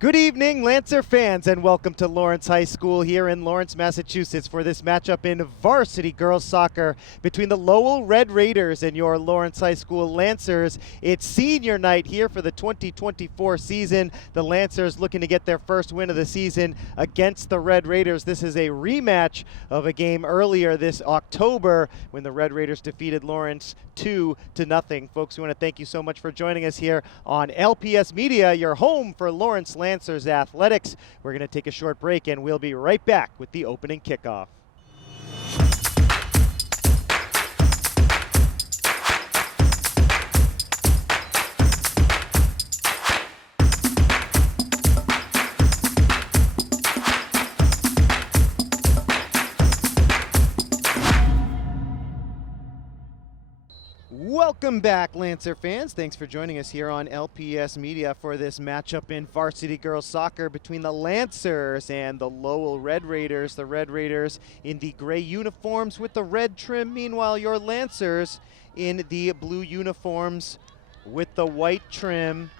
Good evening, Lancer fans, and welcome to Lawrence High School here in Lawrence, Massachusetts for this matchup in varsity girls soccer between the Lowell Red Raiders and your Lawrence High School Lancers. It's senior night here for the 2024 season. The Lancers looking to get their first win of the season against the Red Raiders. This is a rematch of a game earlier this October when the Red Raiders defeated Lawrence 2-0. Folks, we want to thank you so much for joining us here on LPS Media, your home for Lawrence Lancers athletics. We're going to take a short break and we'll be right back with the opening kickoff. Welcome back, Lancer fans. Thanks for joining us here on LPS Media for this matchup in varsity girls soccer between the Lancers and the Lowell Red Raiders. The Red Raiders in the gray uniforms with the red trim. Meanwhile, your Lancers in the blue uniforms with the white trim.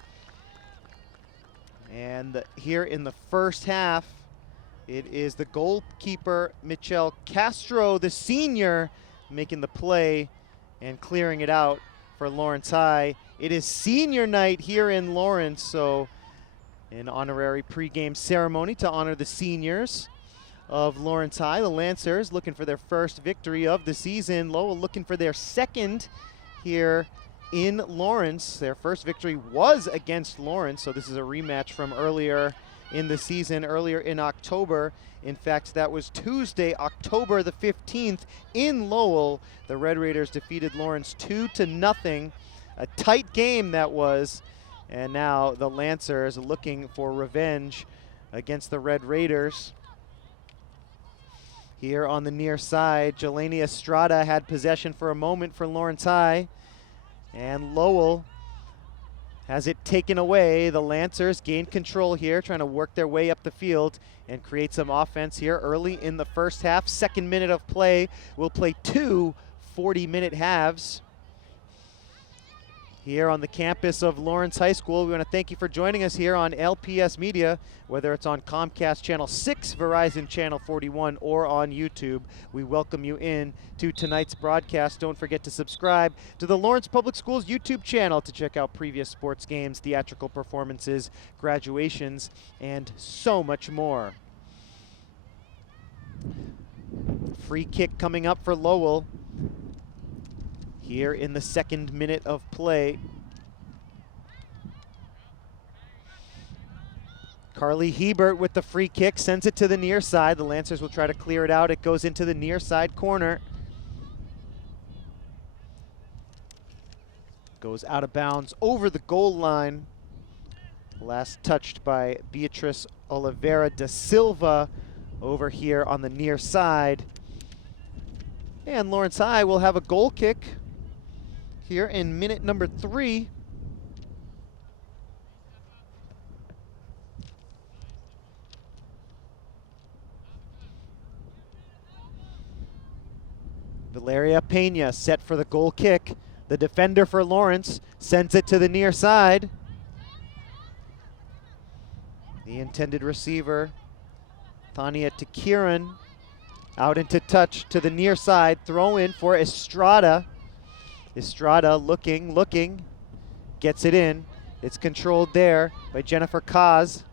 And here in the first half, it is the goalkeeper, Michelle Castro, the senior, making the play and clearing it out for Lawrence High. It is senior night here in Lawrence, so an honorary pregame ceremony to honor the seniors of Lawrence High. The Lancers looking for their first victory of the season. Lowell looking for their second here in Lawrence. Their first victory was against Lawrence, so this is a rematch from earlier in the season, earlier in October. In fact, that was Tuesday, October the 15th in Lowell. The Red Raiders defeated Lawrence 2-0. A tight game that was. And now the Lancers looking for revenge against the Red Raiders. Here on the near side, Jelani Estrada had possession for a moment for Lawrence High. And Lowell has it taken away. The Lancers gain control here, trying to work their way up the field and create some offense here early in the first half. Second minute of play. We'll play two 40-minute halves here on the campus of Lawrence High School. We want to thank you for joining us here on LPS Media, whether it's on Comcast Channel 6, Verizon Channel 41, or on YouTube. We welcome you in to tonight's broadcast. Don't forget to subscribe to the Lawrence Public Schools YouTube channel to check out previous sports games, theatrical performances, graduations, and so much more. Free kick coming up for Lowell here in the second minute of play. Carly Hebert with the free kick, sends it to the near side. The Lancers will try to clear it out. It goes into the near side corner. Goes out of bounds over the goal line. Last touched by Beatrice Oliveira da Silva over here on the near side. And Lawrence High will have a goal kick here in minute number 3. Valeria Pena set for the goal kick. The defender for Lawrence sends it to the near side. The intended receiver, Thania Takiran, out into touch to the near side. Throw in for Estrada. Estrada looking, gets it in. It's controlled there by Jennifer Kaz.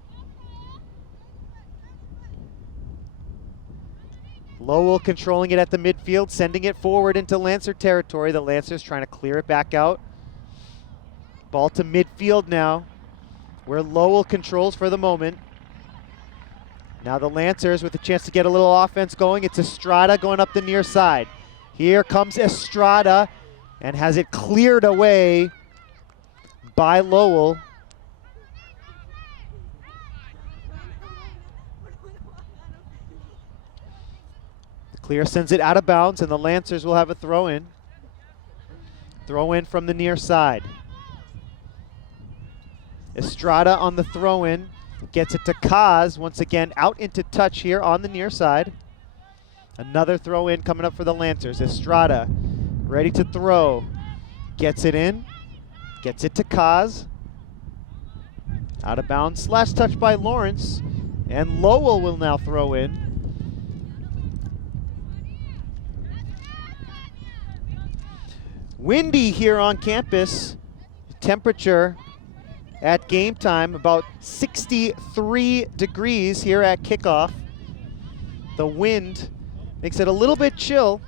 Lowell controlling it at the midfield, sending it forward into Lancer territory. The Lancers trying to clear it back out. Ball to midfield now, where Lowell controls for the moment. Now the Lancers with a chance to get a little offense going. It's Estrada going up the near side. Here comes Estrada, and has it cleared away by Lowell. The clear sends it out of bounds, and the Lancers will have a throw in. Throw in from the near side. Estrada on the throw in, gets it to Kaz, once again out into touch here on the near side. Another throw in coming up for the Lancers. Estrada ready to throw. Gets it in. Gets it to Kaz. Out of bounds, last touch by Lawrence, and Lowell will now throw in. Windy here on campus. Temperature at game time about 63 degrees here at kickoff. The wind makes it a little bit chill.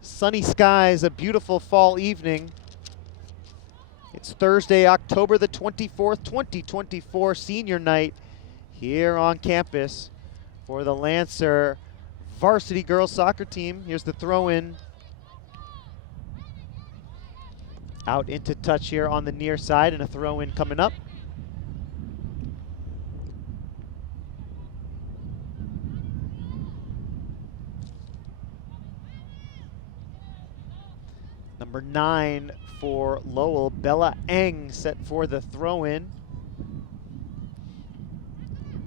Sunny skies, a beautiful fall evening. It's Thursday, October the 24th, 2024, senior night here on campus for the Lancer varsity girls soccer team. Here's the throw in. Out into touch here on the near side, and a throw in coming up. Number 9 for Lowell, Bella Eng, set for the throw in.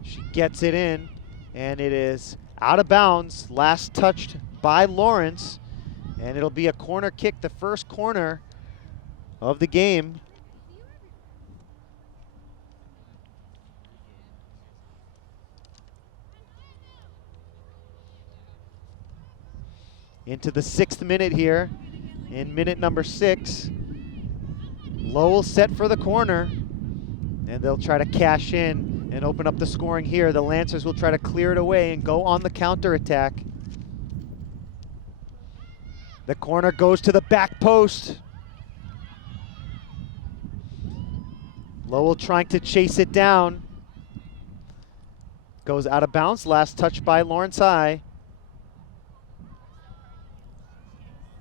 She gets it in, and it is out of bounds, last touched by Lawrence, and it'll be a corner kick, the first corner of the game. Into the 6th minute here, in minute number 6. Lowell set for the corner, and they'll try to cash in and open up the scoring here. The Lancers will try to clear it away and go on the counterattack. The corner goes to the back post. Lowell trying to chase it down. Goes out of bounds, last touch by Lawrence High.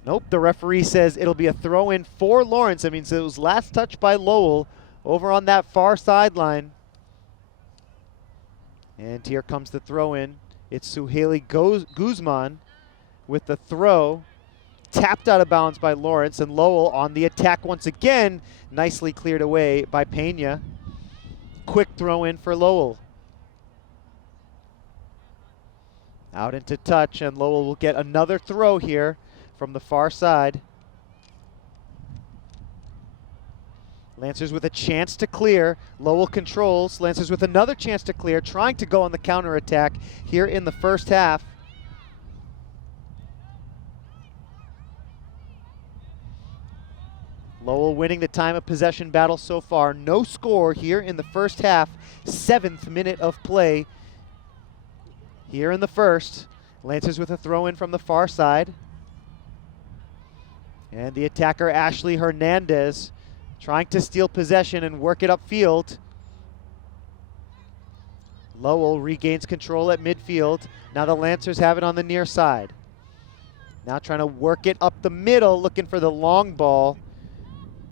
Nope, the referee says it'll be a throw in for Lawrence. That means it was last touch by Lowell over on that far sideline. And here comes the throw in. It's Suhaili Guzman with the throw. Tapped out of bounds by Lawrence, and Lowell on the attack once again. Nicely cleared away by Pena. Quick throw in for Lowell. Out into touch, and Lowell will get another throw here from the far side. Lancers with a chance to clear. Lowell controls. Lancers with another chance to clear, trying to go on the counterattack here in the first half. Lowell winning the time of possession battle so far. No score here in the first half. 7th minute of play here in the first. Lancers with a throw in from the far side. And the attacker, Ashley Hernandez, trying to steal possession and work it upfield. Lowell regains control at midfield. Now the Lancers have it on the near side. Now trying to work it up the middle, looking for the long ball.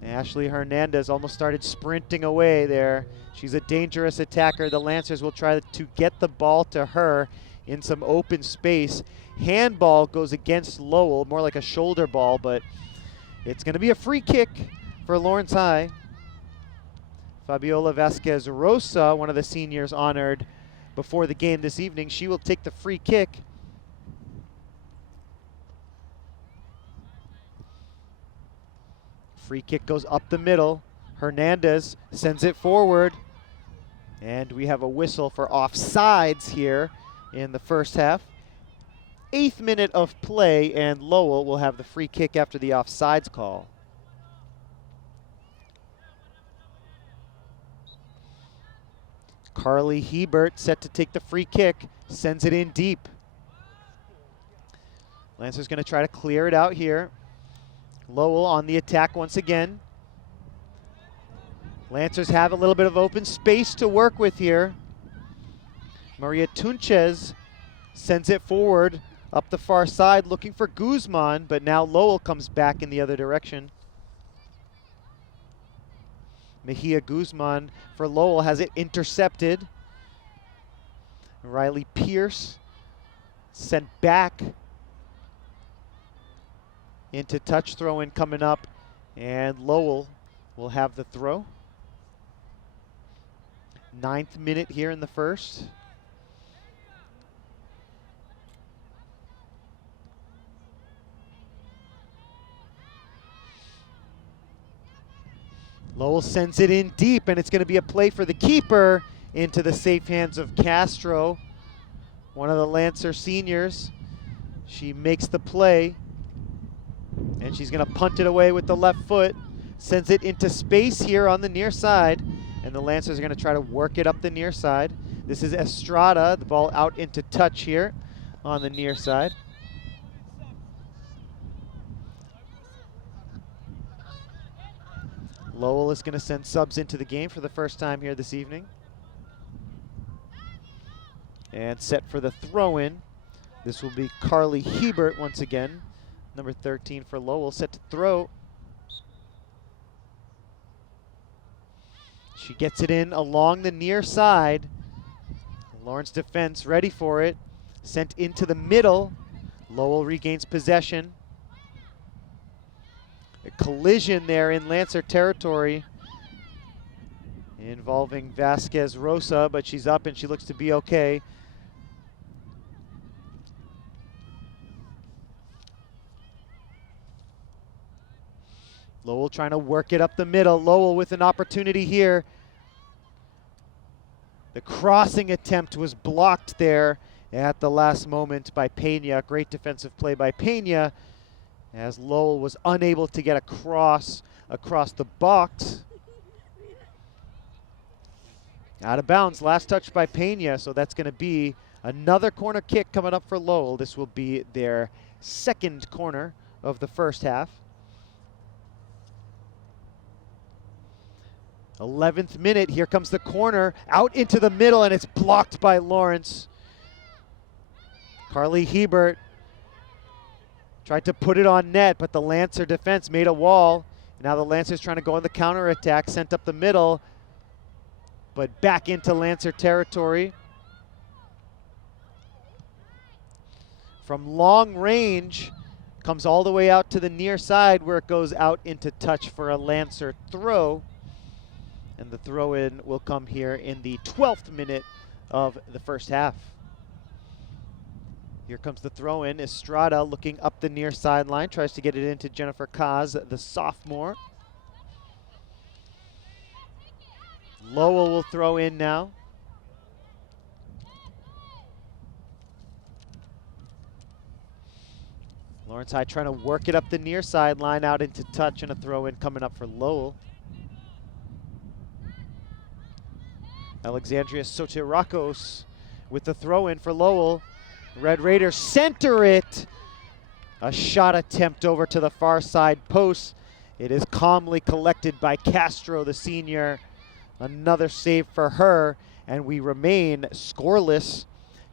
Ashley Hernandez almost started sprinting away there. She's a dangerous attacker. The Lancers will try to get the ball to her in some open space. Handball goes against Lowell, more like a shoulder ball, but it's going to be a free kick for Lawrence High. Fabiola Vasquez Rosa, one of the seniors honored before the game this evening, she will take the free kick. Free kick goes up the middle. Hernandez sends it forward. And we have a whistle for offsides here in the first half. 8th minute of play, and Lowell will have the free kick after the offsides call. Carly Hebert set to take the free kick, sends it in deep. Lancer's going to try to clear it out here. Lowell on the attack once again. Lancers have a little bit of open space to work with here. Maria Tunches sends it forward up the far side looking for Guzman, but now Lowell comes back in the other direction. Mejia Guzman for Lowell has it intercepted. Riley Pierce sent back into touch, throw in coming up, and Lowell will have the throw. 9th minute here in the first. Lowell sends it in deep, and it's going to be a play for the keeper into the safe hands of Castro, one of the Lancer seniors. She makes the play, and she's going to punt it away with the left foot. Sends it into space here on the near side, and the Lancers are going to try to work it up the near side. This is Estrada, the ball out into touch here on the near side. Lowell is going to send subs into the game for the first time here this evening. And set for the throw-in. This will be Carly Hebert once again, number 13 for Lowell, set to throw. She gets it in along the near side. Lawrence defense ready for it. Sent into the middle. Lowell regains possession. A collision there in Lancer territory involving Vasquez Rosa, but she's up and she looks to be okay. Lowell trying to work it up the middle. Lowell with an opportunity here. The crossing attempt was blocked there at the last moment by Pena. Great defensive play by Pena, as Lowell was unable to get across the box. Out of bounds, last touch by Pena, so that's going to be another corner kick coming up for Lowell. This will be their second corner of the first half. 11th minute, here comes the corner, out into the middle, and it's blocked by Lawrence. Carly Hebert tried to put it on net, but the Lancer defense made a wall. Now the Lancers trying to go on the counterattack, sent up the middle, but back into Lancer territory. From long range, comes all the way out to the near side where it goes out into touch for a Lancer throw. And the throw-in will come here in the 12th minute of the first half. Here comes the throw-in. Estrada looking up the near sideline, tries to get it into Jennifer Kaz, the sophomore. Lowell will throw in now. Lawrence High trying to work it up the near sideline, out into touch, and a throw-in coming up for Lowell. Alexandria Sotirakos with the throw-in for Lowell. Red Raiders center it. A shot attempt over to the far side post. It is calmly collected by Castro, the senior. Another save for her, and we remain scoreless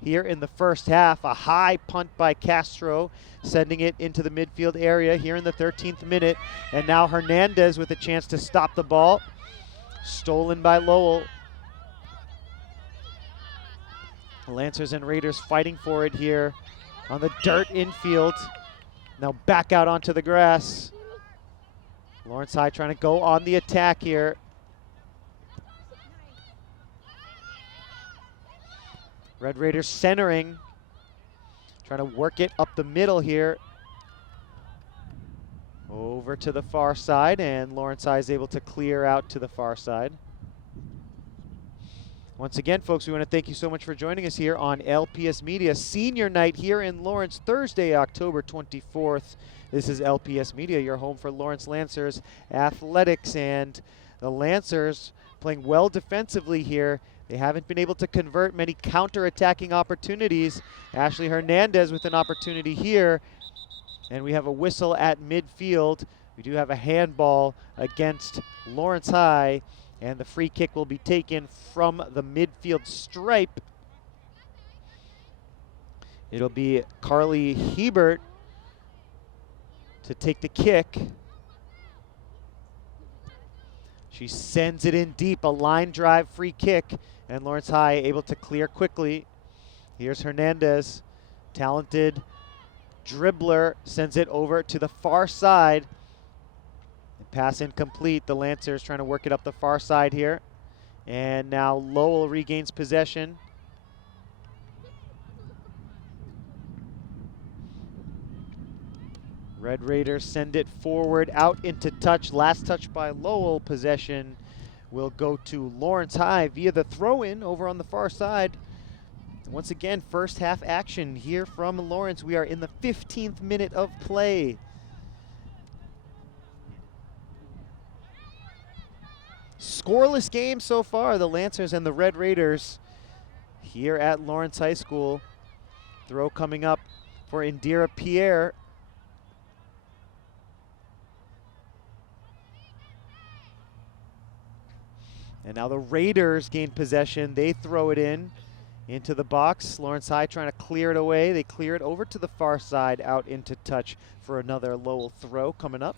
here in the first half. A high punt by Castro, sending it into the midfield area here in the 13th minute. And now Hernandez with a chance to stop the ball. Stolen by Lowell. Lancers and Raiders fighting for it here on the dirt infield. Now back out onto the grass. Lawrence High trying to go on the attack here. Red Raiders centering, trying to work it up the middle here. Over to the far side, and Lawrence High is able to clear out to the far side. Once again, folks, we want to thank you so much for joining us here on LPS Media Senior Night here in Lawrence, Thursday, October 24th. This is LPS Media, your home for Lawrence Lancers athletics, and the Lancers playing well defensively here. They haven't been able to convert many counter-attacking opportunities. Ashley Hernandez with an opportunity here, and we have a whistle at midfield. We do have a handball against Lawrence High, and the free kick will be taken from the midfield stripe. It'll be Carly Hebert to take the kick. She sends it in deep, a line drive free kick, and Lawrence High able to clear quickly. Here's Hernandez, talented dribbler, sends it over to the far side. Pass incomplete. The Lancers trying to work it up the far side here. And now Lowell regains possession. Red Raiders send it forward, out into touch. Last touch by Lowell. Possession will go to Lawrence High via the throw-in over on the far side. Once again, first half action here from Lawrence. We are in the 15th minute of play. Scoreless game so far, the Lancers and the Red Raiders here at Lawrence High School. Throw coming up for Indira Pierre. And now the Raiders gain possession. They throw it into the box. Lawrence High trying to clear it away. They clear it over to the far side, out into touch for another Lowell throw coming up.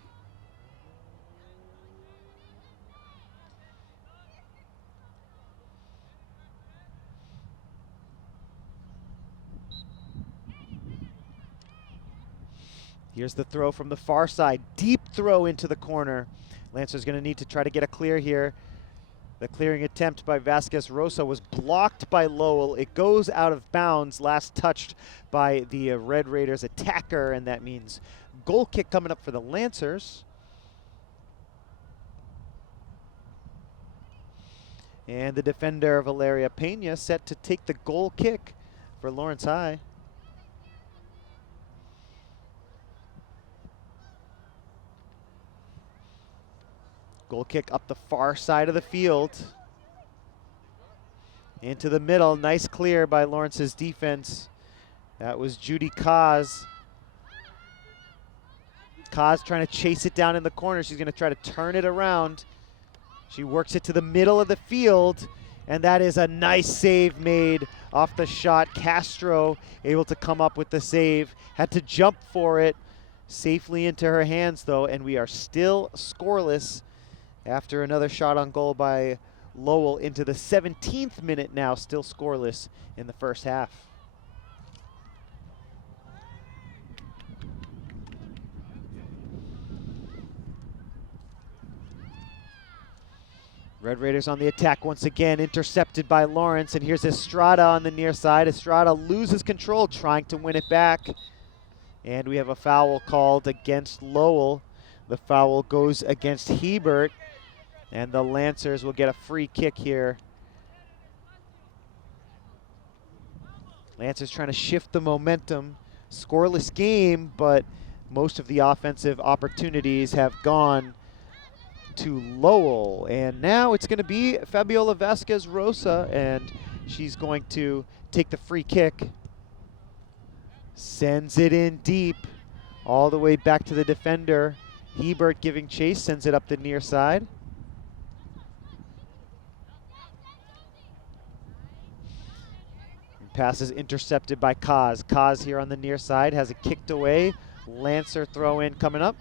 Here's the throw from the far side. Deep throw into the corner. Lancers going to need to try to get a clear here. The clearing attempt by Vasquez Rosa was blocked by Lowell. It goes out of bounds, last touched by the Red Raiders attacker, and that means goal kick coming up for the Lancers. And the defender, Valeria Pena, set to take the goal kick for Lawrence High. Goal kick up the far side of the field. Into the middle, nice clear by Lawrence's defense. That was Judy Kaz. Kaz trying to chase it down in the corner. She's gonna try to turn it around. She works it to the middle of the field, and that is a nice save made off the shot. Castro able to come up with the save. Had to jump for it. Safely into her hands though, and we are still scoreless after another shot on goal by Lowell into the 17th minute now, still scoreless in the first half. Red Raiders on the attack once again, intercepted by Lawrence, and here's Estrada on the near side. Estrada loses control, trying to win it back. And we have a foul called against Lowell. The foul goes against Hebert, and the Lancers will get a free kick here. Lancers trying to shift the momentum. Scoreless game, but most of the offensive opportunities have gone to Lowell. And now it's going to be Fabiola Vasquez Rosa, and she's going to take the free kick. Sends it in deep, all the way back to the defender. Hebert giving chase, sends it up the near side. Pass is intercepted by Kaz. Kaz here on the near side has it kicked away. Lancer throw in coming up.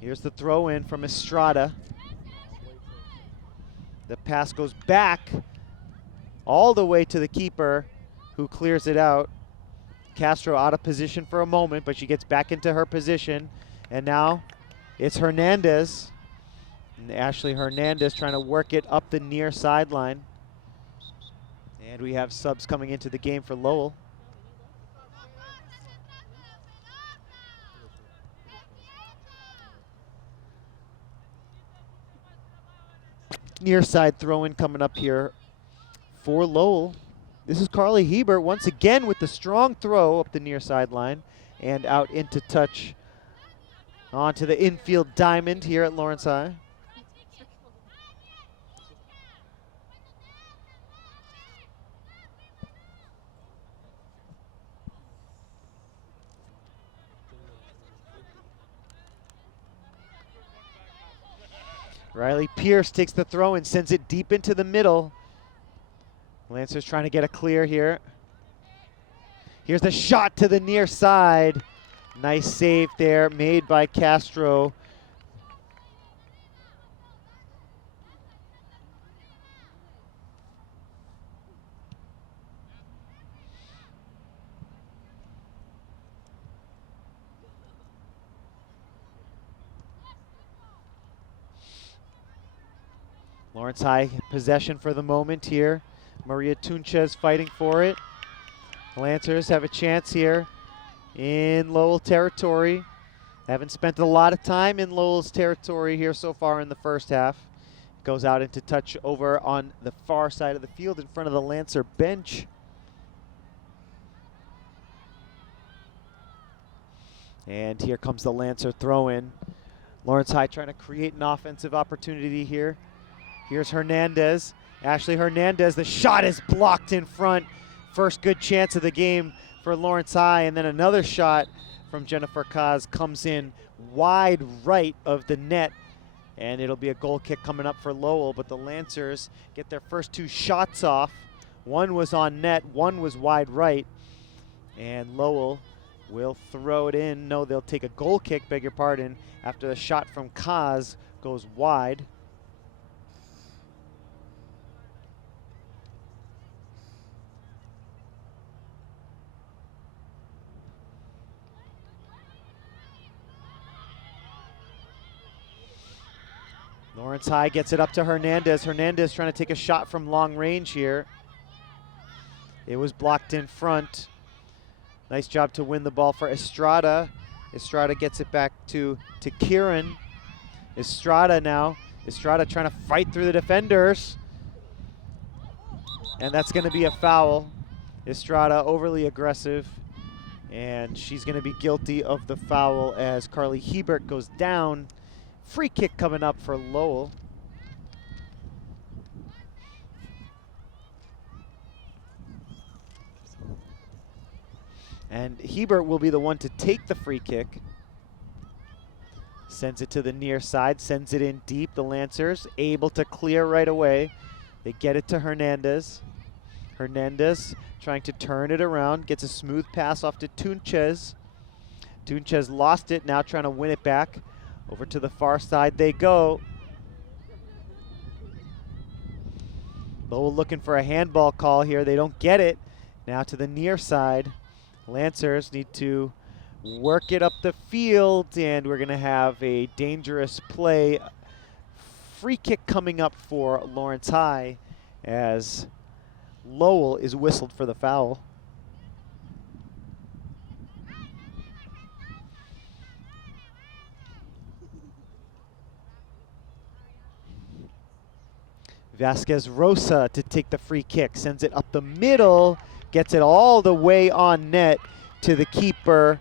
Here's the throw in from Estrada. The pass goes back all the way to the keeper, who clears it out. Castro out of position for a moment, but she gets back into her position. And now it's Hernandez. And Ashley Hernandez trying to work it up the near sideline. And we have subs coming into the game for Lowell. Near side throw in coming up here for Lowell. This is Carly Hebert once again with the strong throw up the near sideline and out into touch onto the infield diamond here at Lawrence High. Riley Pierce takes the throw and sends it deep into the middle. Lancers trying to get a clear here. Here's the shot to the near side. Nice save there made by Castro. Lawrence High possession for the moment here. Maria Tunches fighting for it. Lancers have a chance here in Lowell territory. Haven't spent a lot of time in Lowell's territory here so far in the first half. Goes out into touch over on the far side of the field in front of the Lancer bench. And here comes the Lancer throw-in. Lawrence High trying to create an offensive opportunity here. Here's Hernandez. Ashley Hernandez, the shot is blocked in front. First good chance of the game for Lawrence High, and then another shot from Jennifer Kaz comes in wide right of the net, and it'll be a goal kick coming up for Lowell, but the Lancers get their first two shots off. One was on net, one was wide right, and Lowell will throw it in. No, they'll take a goal kick, beg your pardon, after the shot from Kaz goes wide. Lawrence High gets it up to Hernandez. Hernandez trying to take a shot from long range here. It was blocked in front. Nice job to win the ball for Estrada. Estrada gets it back to Kieran. Estrada now. Estrada trying to fight through the defenders. And that's going to be a foul. Estrada overly aggressive. And she's going to be guilty of the foul as Carly Hebert goes down. Free kick coming up for Lowell. And Hebert will be the one to take the free kick. Sends it to the near side, sends it in deep. The Lancers able to clear right away. They get it to Hernandez. Hernandez trying to turn it around, gets a smooth pass off to Tunches. Tunches lost it, now trying to win it back. Over to the far side they go. Lowell looking for a handball call here. They don't get it. Now to the near side. Lancers need to work it up the field, and we're going to have a dangerous play. Free kick coming up for Lawrence High as Lowell is whistled for the foul. Vasquez Rosa to take the free kick, sends it up the middle, gets it all the way on net to the keeper,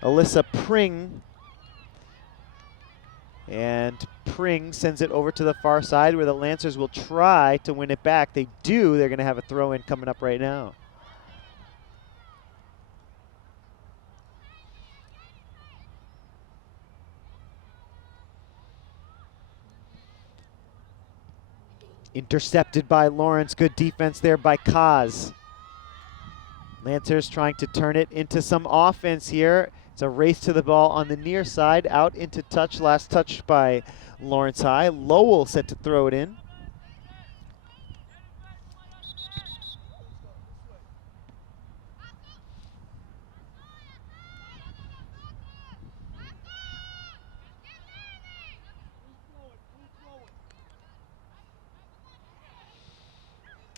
Alyssa Pring. And Pring sends it over to the far side where the Lancers will try to win it back. They do. They're going to have a throw-in coming up right now. Intercepted by Lawrence. Good defense there by Kaz. Lancers trying to turn it into some offense here. It's a race to the ball on the near side. Out into touch. Last touch by Lawrence High. Lowell set to throw it in.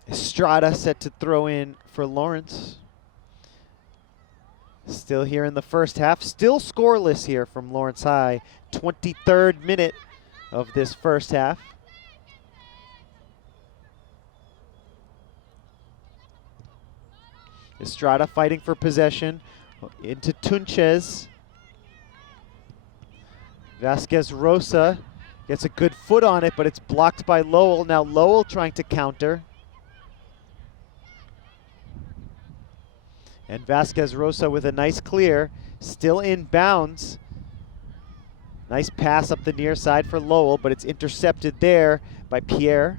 Estrada set to throw in for Lawrence. Still here in the first half. Still scoreless here from Lawrence High. 23rd minute of this first half. Estrada fighting for possession. Into Tunches. Vasquez Rosa gets a good foot on it, but it's blocked by Lowell. Now Lowell trying to counter. And Vasquez Rosa with a nice clear, still in bounds. Nice pass up the near side for Lowell, but it's intercepted there by Pierre.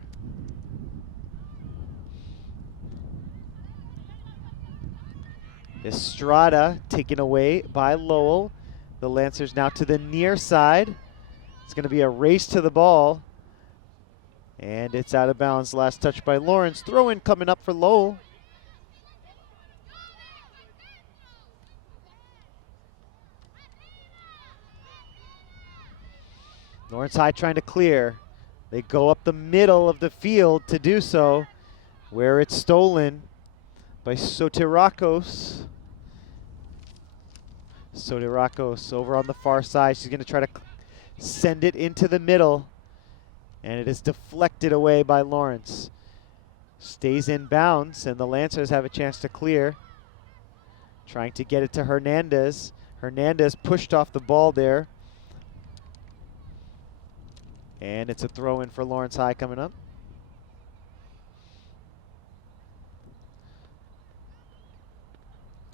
Estrada taken away by Lowell. The Lancers now to the near side. It's going to be a race to the ball. And it's out of bounds. Last touch by Lawrence. Throw in coming up for Lowell. Lawrence High trying to clear. They go up the middle of the field to do so, where it's stolen by Sotirakos. Sotirakos over on the far side. She's going to try to send it into the middle, and it is deflected away by Lawrence. Stays in bounds, and the Lancers have a chance to clear. Trying to get it to Hernandez. Hernandez pushed off the ball there. And it's a throw in for Lawrence High coming up.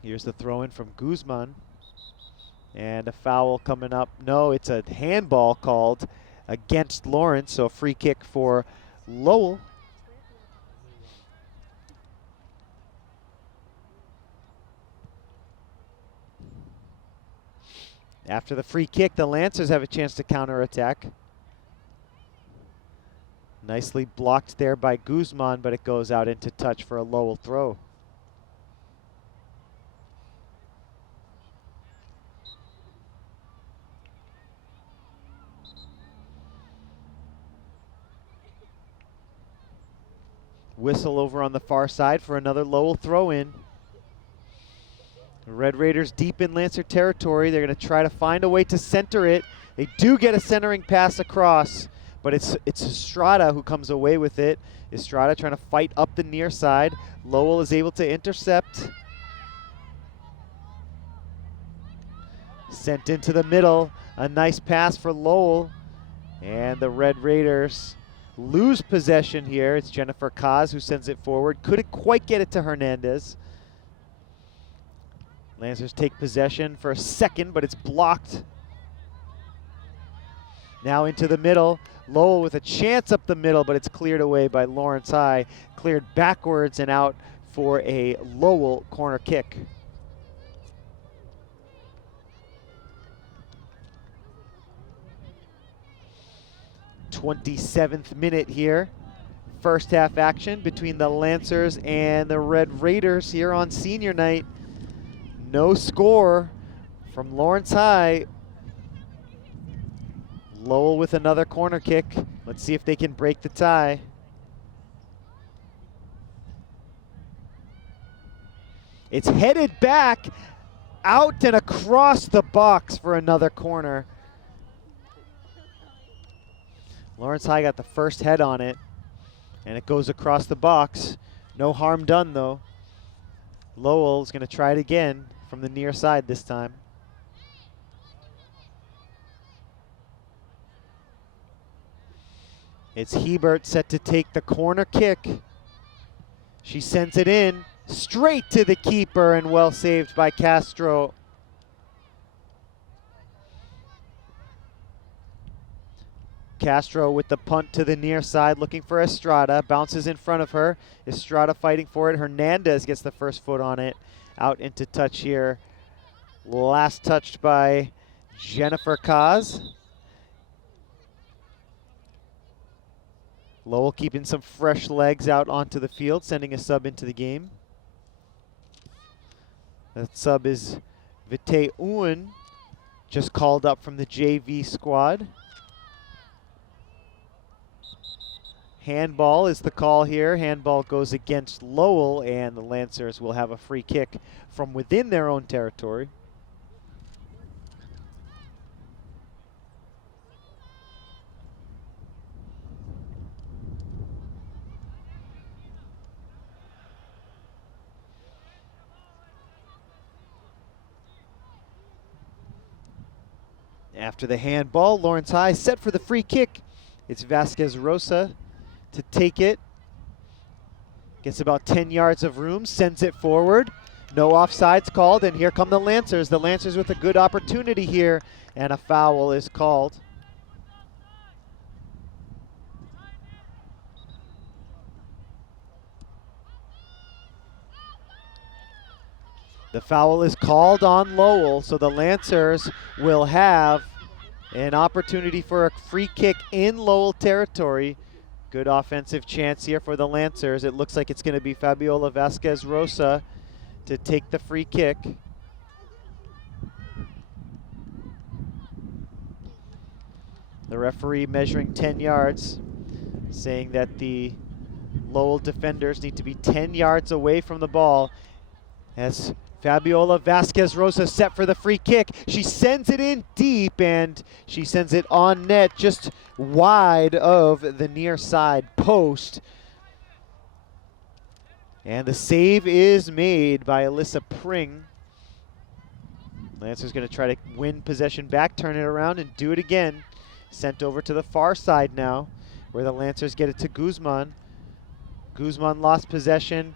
Here's the throw in from Guzman. And a foul coming up. No, it's a handball called against Lawrence, so a free kick for Lowell. After the free kick, the Lancers have a chance to counterattack. Nicely blocked there by Guzman, but it goes out into touch for a Lowell throw. Whistle over on the far side for another Lowell throw in. Red Raiders deep in Lancer territory. They're going to try to find a way to center it. They do get a centering pass across, but it's Estrada who comes away with it. Estrada trying to fight up the near side. Lowell is able to intercept. Sent into the middle. A nice pass for Lowell. And the Red Raiders lose possession here. It's Jennifer Kaz who sends it forward. Couldn't quite get it to Hernandez. Lancers take possession for a second, but it's blocked. Now into the middle. Lowell with a chance up the middle, but it's cleared away by Lawrence High. Cleared backwards and out for a Lowell corner kick. '27th minute here. First half action between the Lancers and the Red Raiders here on senior night. No score from Lawrence High. Lowell with another corner kick. Let's see if they can break the tie. It's headed back, out and across the box for another corner. Lawrence High got the first head on it, and it goes across the box. No harm done though. Lowell's going to try it again from the near side this time. It's Hebert set to take the corner kick. She sends it in straight to the keeper, and well saved by Castro. Castro with the punt to the near side, looking for Estrada. Bounces in front of her. Estrada fighting for it. Hernandez gets the first foot on it. Out into touch here. Last touched by Jennifer Kaz. Lowell keeping some fresh legs out onto the field, sending a sub into the game. That sub is Vite Owen, just called up from the JV squad. Handball is the call here. Handball goes against Lowell, and the Lancers will have a free kick from within their own territory. After the handball, Lawrence High set for the free kick. It's Vasquez Rosa to take it. Gets about 10 yards of room, sends it forward. No offsides called, and here come the Lancers. The Lancers with a good opportunity here, and a foul is called. The foul is called on Lowell, so the Lancers will have an opportunity for a free kick in Lowell territory. Good offensive chance here for the Lancers. It looks like it's going to be Fabiola Vasquez Rosa to take the free kick. The referee measuring 10 yards. saying that the Lowell defenders need to be 10 yards away from the ball. As Fabiola Vasquez Rosa set for the free kick. She sends it in deep, and she sends it on net just wide of the near side post. And the save is made by Alyssa Pring. Lancers going to try to win possession back, turn it around, and do it again. Sent over to the far side now, where the Lancers get it to Guzman. Guzman lost possession.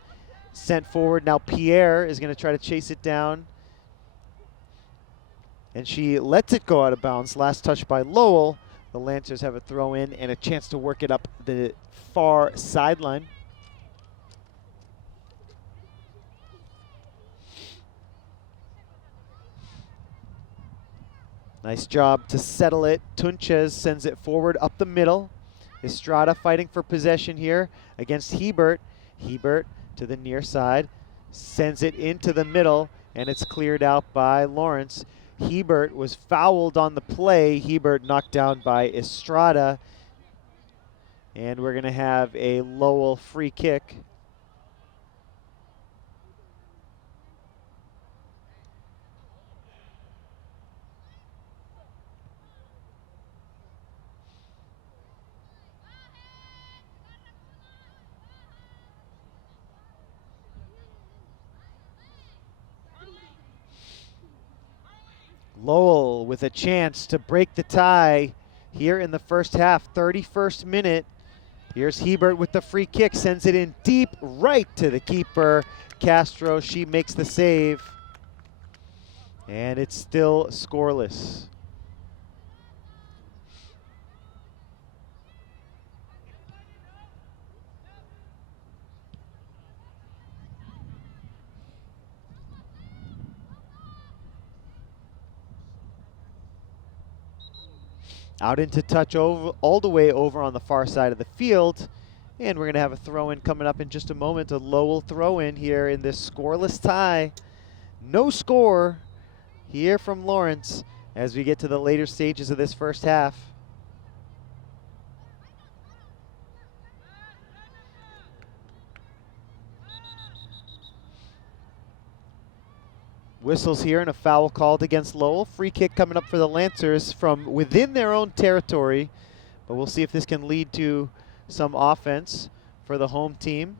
Sent forward. Now Pierre is going to try to chase it down. And she lets it go out of bounds. Last touch by Lowell. The Lancers have a throw in and a chance to work it up the far sideline. Nice job to settle it. Tunches sends it forward up the middle. Estrada fighting for possession here against Hebert. Hebert to the near side, sends it into the middle, and it's cleared out by Lawrence. Hebert was fouled on the play. Hebert knocked down by Estrada. And we're going to have a Lowell free kick. Lowell with a chance to break the tie here in the first half, 31st minute. Here's Hebert with the free kick, sends it in deep right to the keeper, Castro. She makes the save, and it's still scoreless. Out into touch over, all the way over on the far side of the field. And we're going to have a throw-in coming up in just a moment. A Lowell throw-in here in this scoreless tie. No score here from Lawrence as we get to the later stages of this first half. Whistles here and a foul called against Lowell. Free kick coming up for the Lancers from within their own territory. But we'll see if this can lead to some offense for the home team.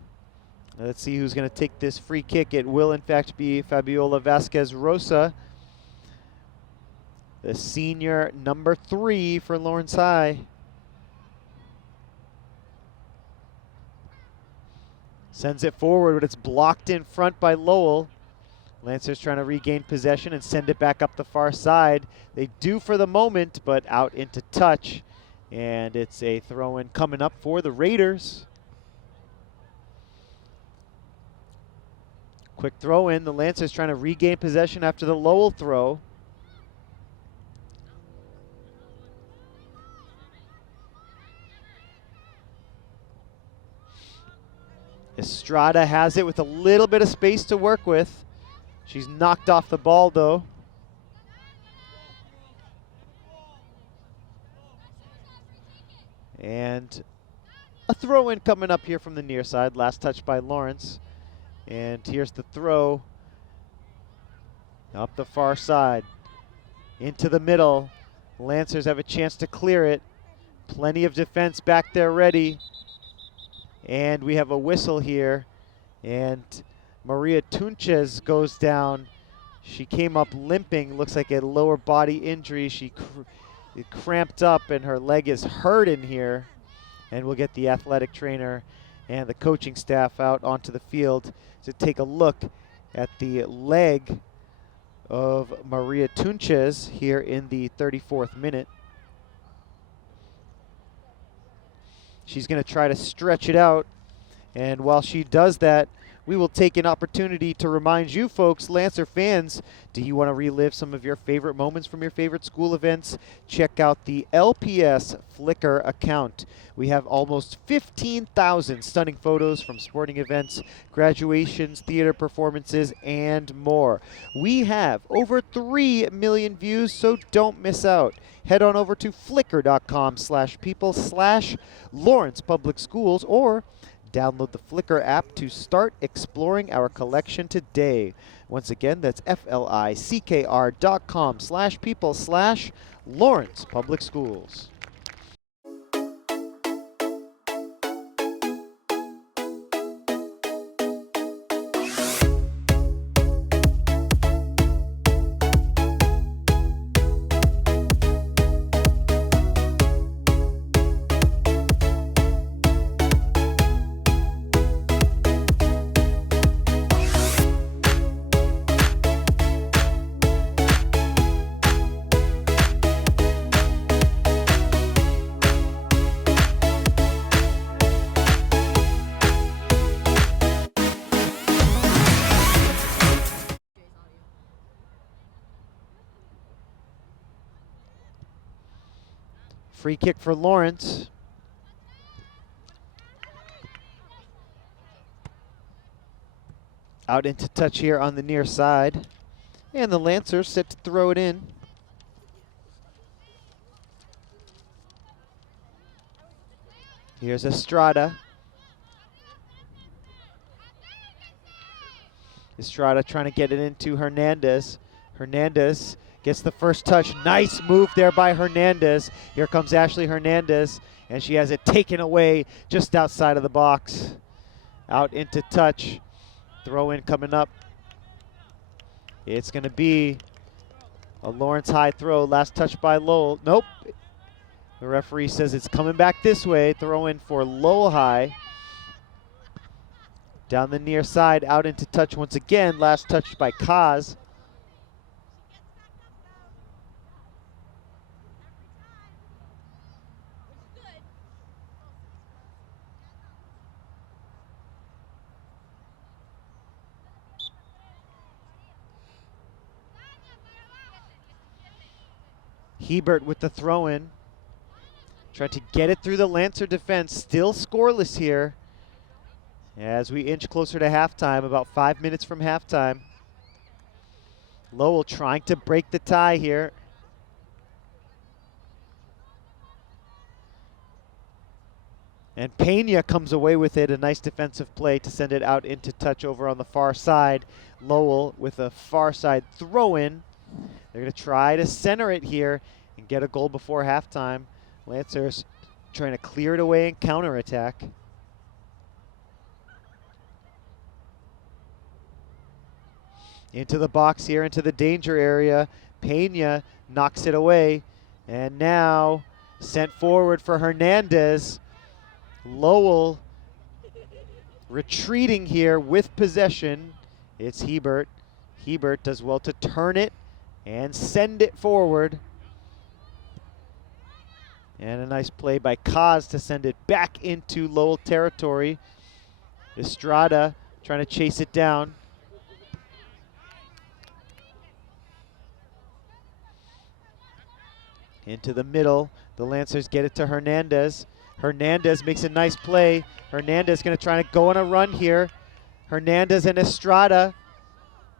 Let's see who's going to take this free kick. It will, in fact, be Fabiola Vasquez Rosa, the senior number 3 for Lawrence High. Sends it forward, but it's blocked in front by Lowell. Lancers trying to regain possession and send it back up the far side. They do for the moment, but out into touch. And it's a throw-in coming up for the Raiders. Quick throw-in. The Lancers trying to regain possession after the Lowell throw. Estrada has it with a little bit of space to work with. She's knocked off the ball, though. And a throw-in coming up here from the near side. Last touch by Lawrence. And here's the throw. Up the far side. Into the middle. Lancers have a chance to clear it. Plenty of defense back there ready. And we have a whistle here. And Maria Tunches goes down. She came up limping, looks like a lower body injury. She cramped up and her leg is hurt in here. And we'll get the athletic trainer and the coaching staff out onto the field to take a look at the leg of Maria Tunches here in the 34th minute. She's going to try to stretch it out. And while she does that, we will take an opportunity to remind you folks, Lancer fans, do you want to relive some of your favorite moments from your favorite school events? Check out the LPS Flickr account. We have almost 15,000 stunning photos from sporting events, graduations, theater performances, and more. We have over 3 million views, so don't miss out. Head on over to flickr.com/people/Lawrence Public Schools or download the Flickr app to start exploring our collection today. Once again, that's flickr.com/people/Lawrence Public Schools. Free kick for Lawrence. Out into touch here on the near side. And the Lancers set to throw it in. Here's Estrada. Estrada trying to get it into Hernandez. Hernandez gets the first touch. Nice move there by Hernandez. Here comes Ashley Hernandez, and she has it taken away just outside of the box. Out into touch. Throw in coming up. It's going to be a Lawrence high throw. Last touch by Lowell. Nope. The referee says it's coming back this way. Throw in for Lowell high. Down the near side, out into touch once again. Last touch by Kaz. Hebert with the throw in. Trying to get it through the Lancer defense. Still scoreless here as we inch closer to halftime, about 5 minutes from halftime. Lowell trying to break the tie here. And Pena comes away with it. A nice defensive play to send it out into touch over on the far side. Lowell with a far side throw in. They're going to try to center it here and get a goal before halftime. Lancers trying to clear it away and counterattack. Into the box here, into the danger area. Pena knocks it away. And now sent forward for Hernandez. Lowell retreating here with possession. It's Hebert. Hebert does well to turn it and send it forward. And a nice play by Kaz to send it back into Lowell territory. Estrada trying to chase it down. Into the middle. The Lancers get it to Hernandez. Hernandez makes a nice play. Hernandez going to try to go on a run here. Hernandez and Estrada.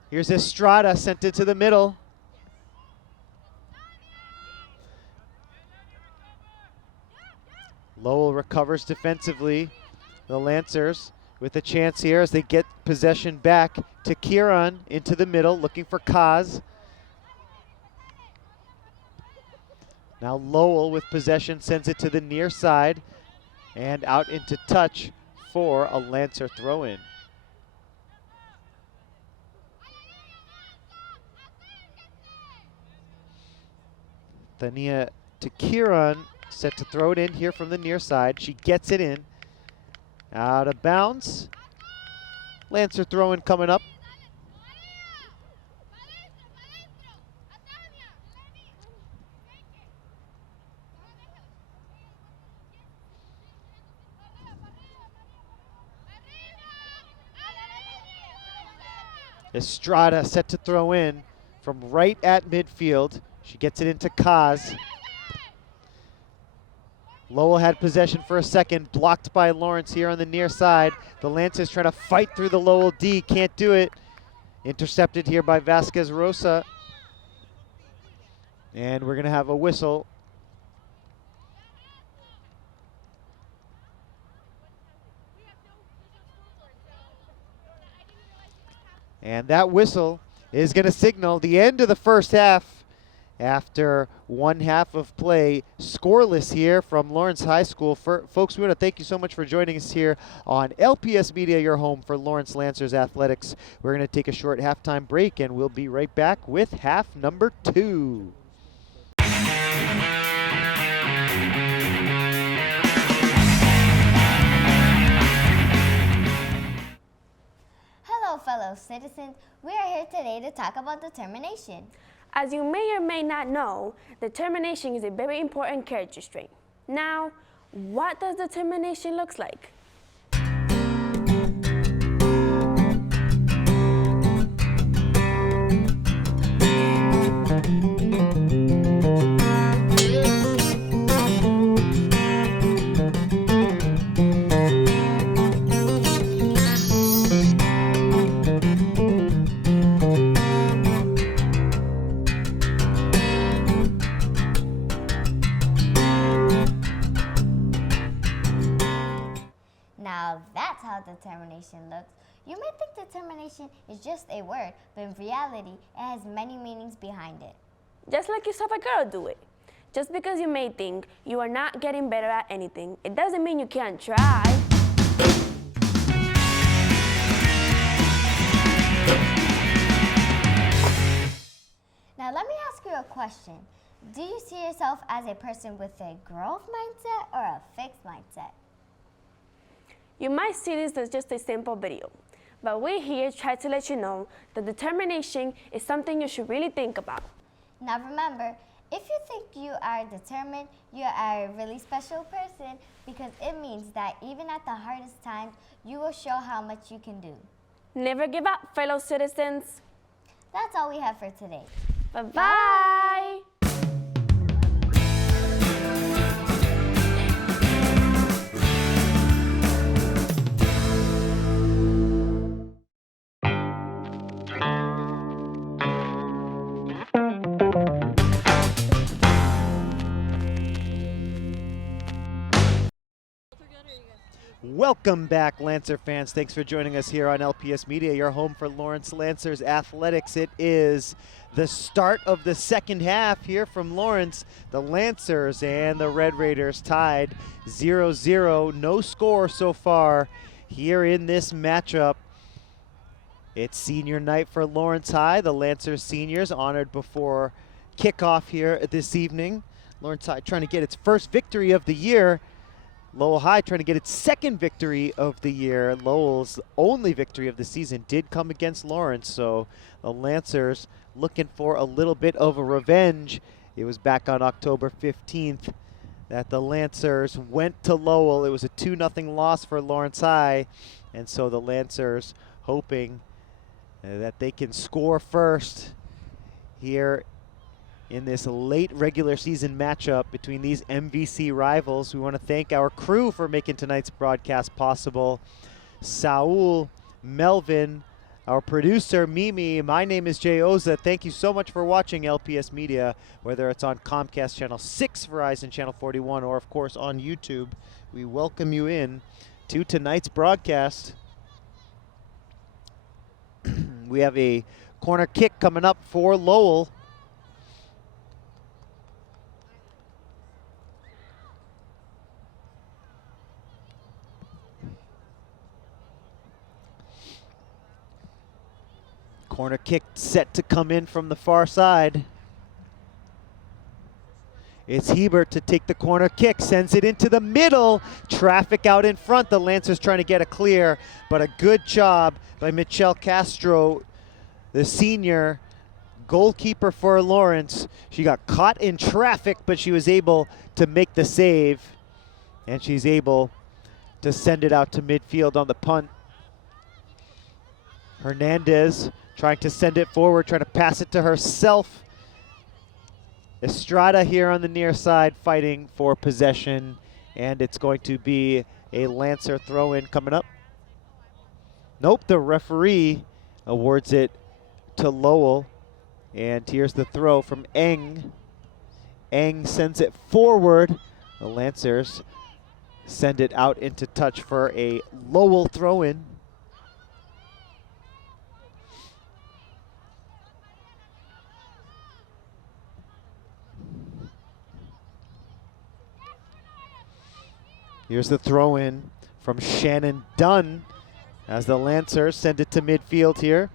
Here's Estrada sent it to the middle. Lowell recovers defensively. The Lancers with a chance here as they get possession back to Kieran into the middle, looking for Kaz. Now Lowell with possession sends it to the near side and out into touch for a Lancer throw-in. Thania to Kieran, set to throw it in here from the near side. She gets it in. Out of bounds. Lancer throw-in coming up. Estrada set to throw in from right at midfield. She gets it into Kaz. Lowell had possession for a second, blocked by Lawrence here on the near side. The Lancers trying to fight through the Lowell D, can't do it. Intercepted here by Vasquez Rosa. And we're gonna have a whistle. And that whistle is gonna signal the end of the first half. After one half of play, scoreless here from Lawrence High School. Folks, we want to thank you so much for joining us here on LPS Media, your home for Lawrence Lancers Athletics. We're going to take a short halftime break, and we'll be right back with half number 2. Hello, fellow citizens. We are here today to talk about determination. As you may or may not know, determination is a very important character trait. Now, what does determination look like? Now that's how determination looks. You may think determination is just a word, but in reality, it has many meanings behind it. Just like you saw a girl do it. Just because you may think you are not getting better at anything, it doesn't mean you can't try. Now let me ask you a question. Do you see yourself as a person with a growth mindset or a fixed mindset? You might see this as just a simple video, but we here try to let you know that determination is something you should really think about. Now remember, if you think you are determined, you are a really special person because it means that even at the hardest times, you will show how much you can do. Never give up, fellow citizens. That's all we have for today. Bye-bye. Welcome back, Lancer fans. Thanks for joining us here on LPS Media, your home for Lawrence Lancers Athletics. It is the start of the second half here from Lawrence. The Lancers and the Red Raiders tied 0-0. No score so far here in this matchup. It's senior night for Lawrence High. The Lancers seniors honored before kickoff here this evening. Lawrence High trying to get its first victory of the year. Lowell High trying to get its second victory of the year. Lowell's only victory of the season did come against Lawrence, so the Lancers looking for a little bit of a revenge. It was back on October 15th that the Lancers went to Lowell. It was a 2-0 loss for Lawrence High, and so the Lancers hoping that they can score first here in this late regular season matchup between these MVC rivals. We want to thank our crew for making tonight's broadcast possible. Saul, Melvin, our producer, Mimi. My name is Jay Oza. Thank you so much for watching LPS Media, whether it's on Comcast Channel 6, Verizon Channel 41, or of course on YouTube. We welcome you in to tonight's broadcast. We have a corner kick coming up for Lowell. Corner kick set to come in from the far side. It's Hebert to take the corner kick, sends it into the middle. Traffic out in front. The Lancers trying to get a clear, but a good job by Michelle Castro, the senior goalkeeper for Lawrence. She got caught in traffic, but she was able to make the save, and she's able to send it out to midfield on the punt. Hernandez trying to send it forward, trying to pass it to herself. Estrada here on the near side fighting for possession, and it's going to be a Lancer throw-in coming up. Nope, the referee awards it to Lowell, and here's the throw from Eng. Eng sends it forward. The Lancers send it out into touch for a Lowell throw-in. Here's the throw-in from Shannon Dunn as the Lancers send it to midfield here.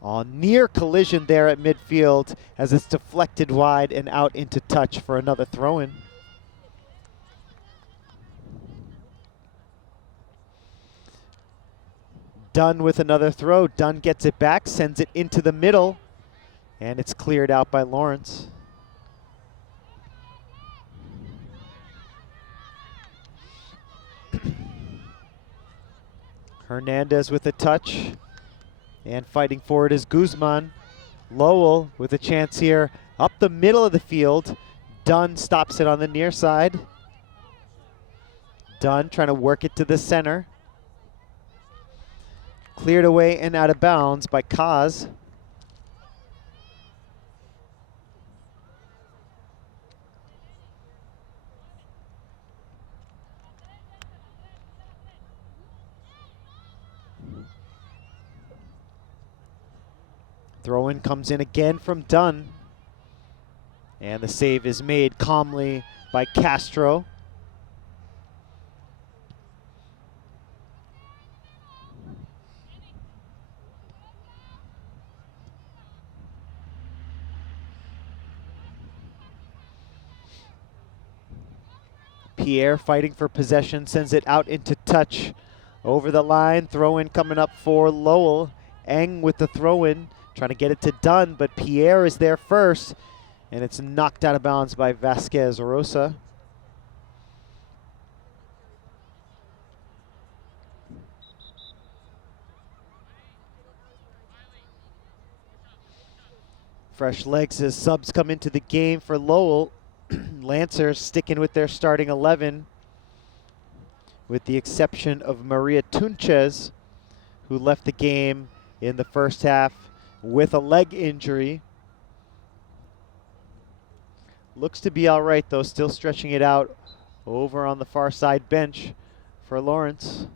On near collision there at midfield as it's deflected wide and out into touch for another throw-in. Dunn with another throw. Dunn gets it back, sends it into the middle, and it's cleared out by Lawrence. Hernandez with a touch, and fighting for it is Guzman. Lowell with a chance here up the middle of the field. Dunn stops it on the near side. Dunn trying to work it to the center. Cleared away and out of bounds by Kaz. Throw-in comes in again from Dunn. And the save is made calmly by Castro. Pierre fighting for possession, sends it out into touch. Over the line, throw-in coming up for Lowell. Eng with the throw-in, trying to get it to Dunn, but Pierre is there first, and it's knocked out of bounds by Vasquez Rosa. Fresh legs as subs come into the game for Lowell. Lancers sticking with their starting 11, with the exception of Maria Tunches, who left the game in the first half with a leg injury. Looks to be all right though, still stretching it out over on the far side bench for Lawrence.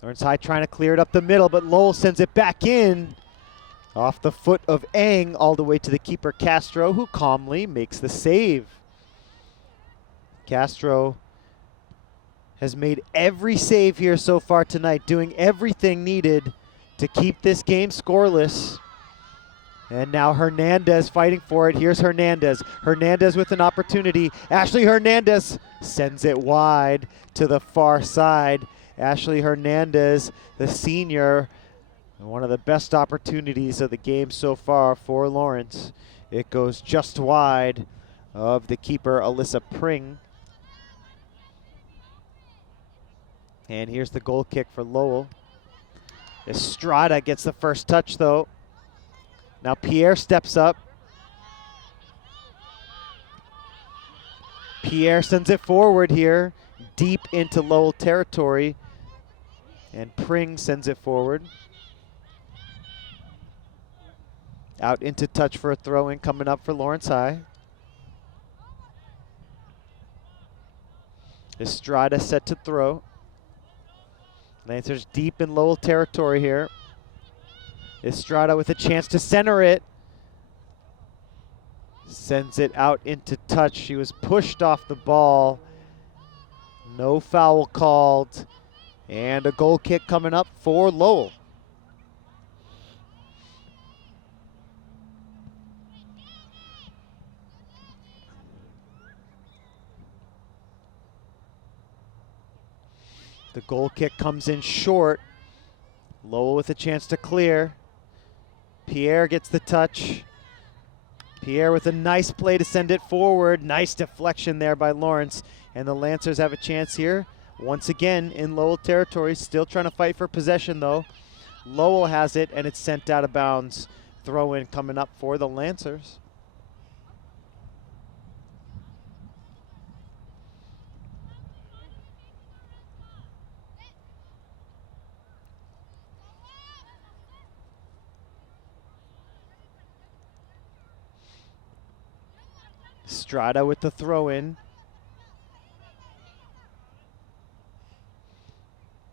Lawrence High trying to clear it up the middle, but Lowell sends it back in off the foot of Eng all the way to the keeper Castro, who calmly makes the save. Castro has made every save here so far tonight, doing everything needed to keep this game scoreless. And now Hernandez fighting for it. Here's Hernandez. Hernandez with an opportunity. Ashley Hernandez sends it wide to the far side. Ashley Hernandez, the senior, one of the best opportunities of the game so far for Lawrence. It goes just wide of the keeper, Alyssa Pring. And here's the goal kick for Lowell. Estrada gets the first touch though. Now Pierre steps up. Pierre sends it forward here, deep into Lowell territory. And Pring sends it forward. Out into touch for a throw-in coming up for Lawrence High. Estrada set to throw. Lancers deep in Lowell territory here. Estrada with a chance to center it. Sends it out into touch. She was pushed off the ball. No foul called. And a goal kick coming up for Lowell. The goal kick comes in short. Lowell with a chance to clear. Pierre gets the touch. Pierre with a nice play to send it forward. Nice deflection there by Lawrence. And the Lancers have a chance here. Once again in Lowell territory, still trying to fight for possession though. Lowell has it and it's sent out of bounds. Throw in coming up for the Lancers. Strada with the throw in.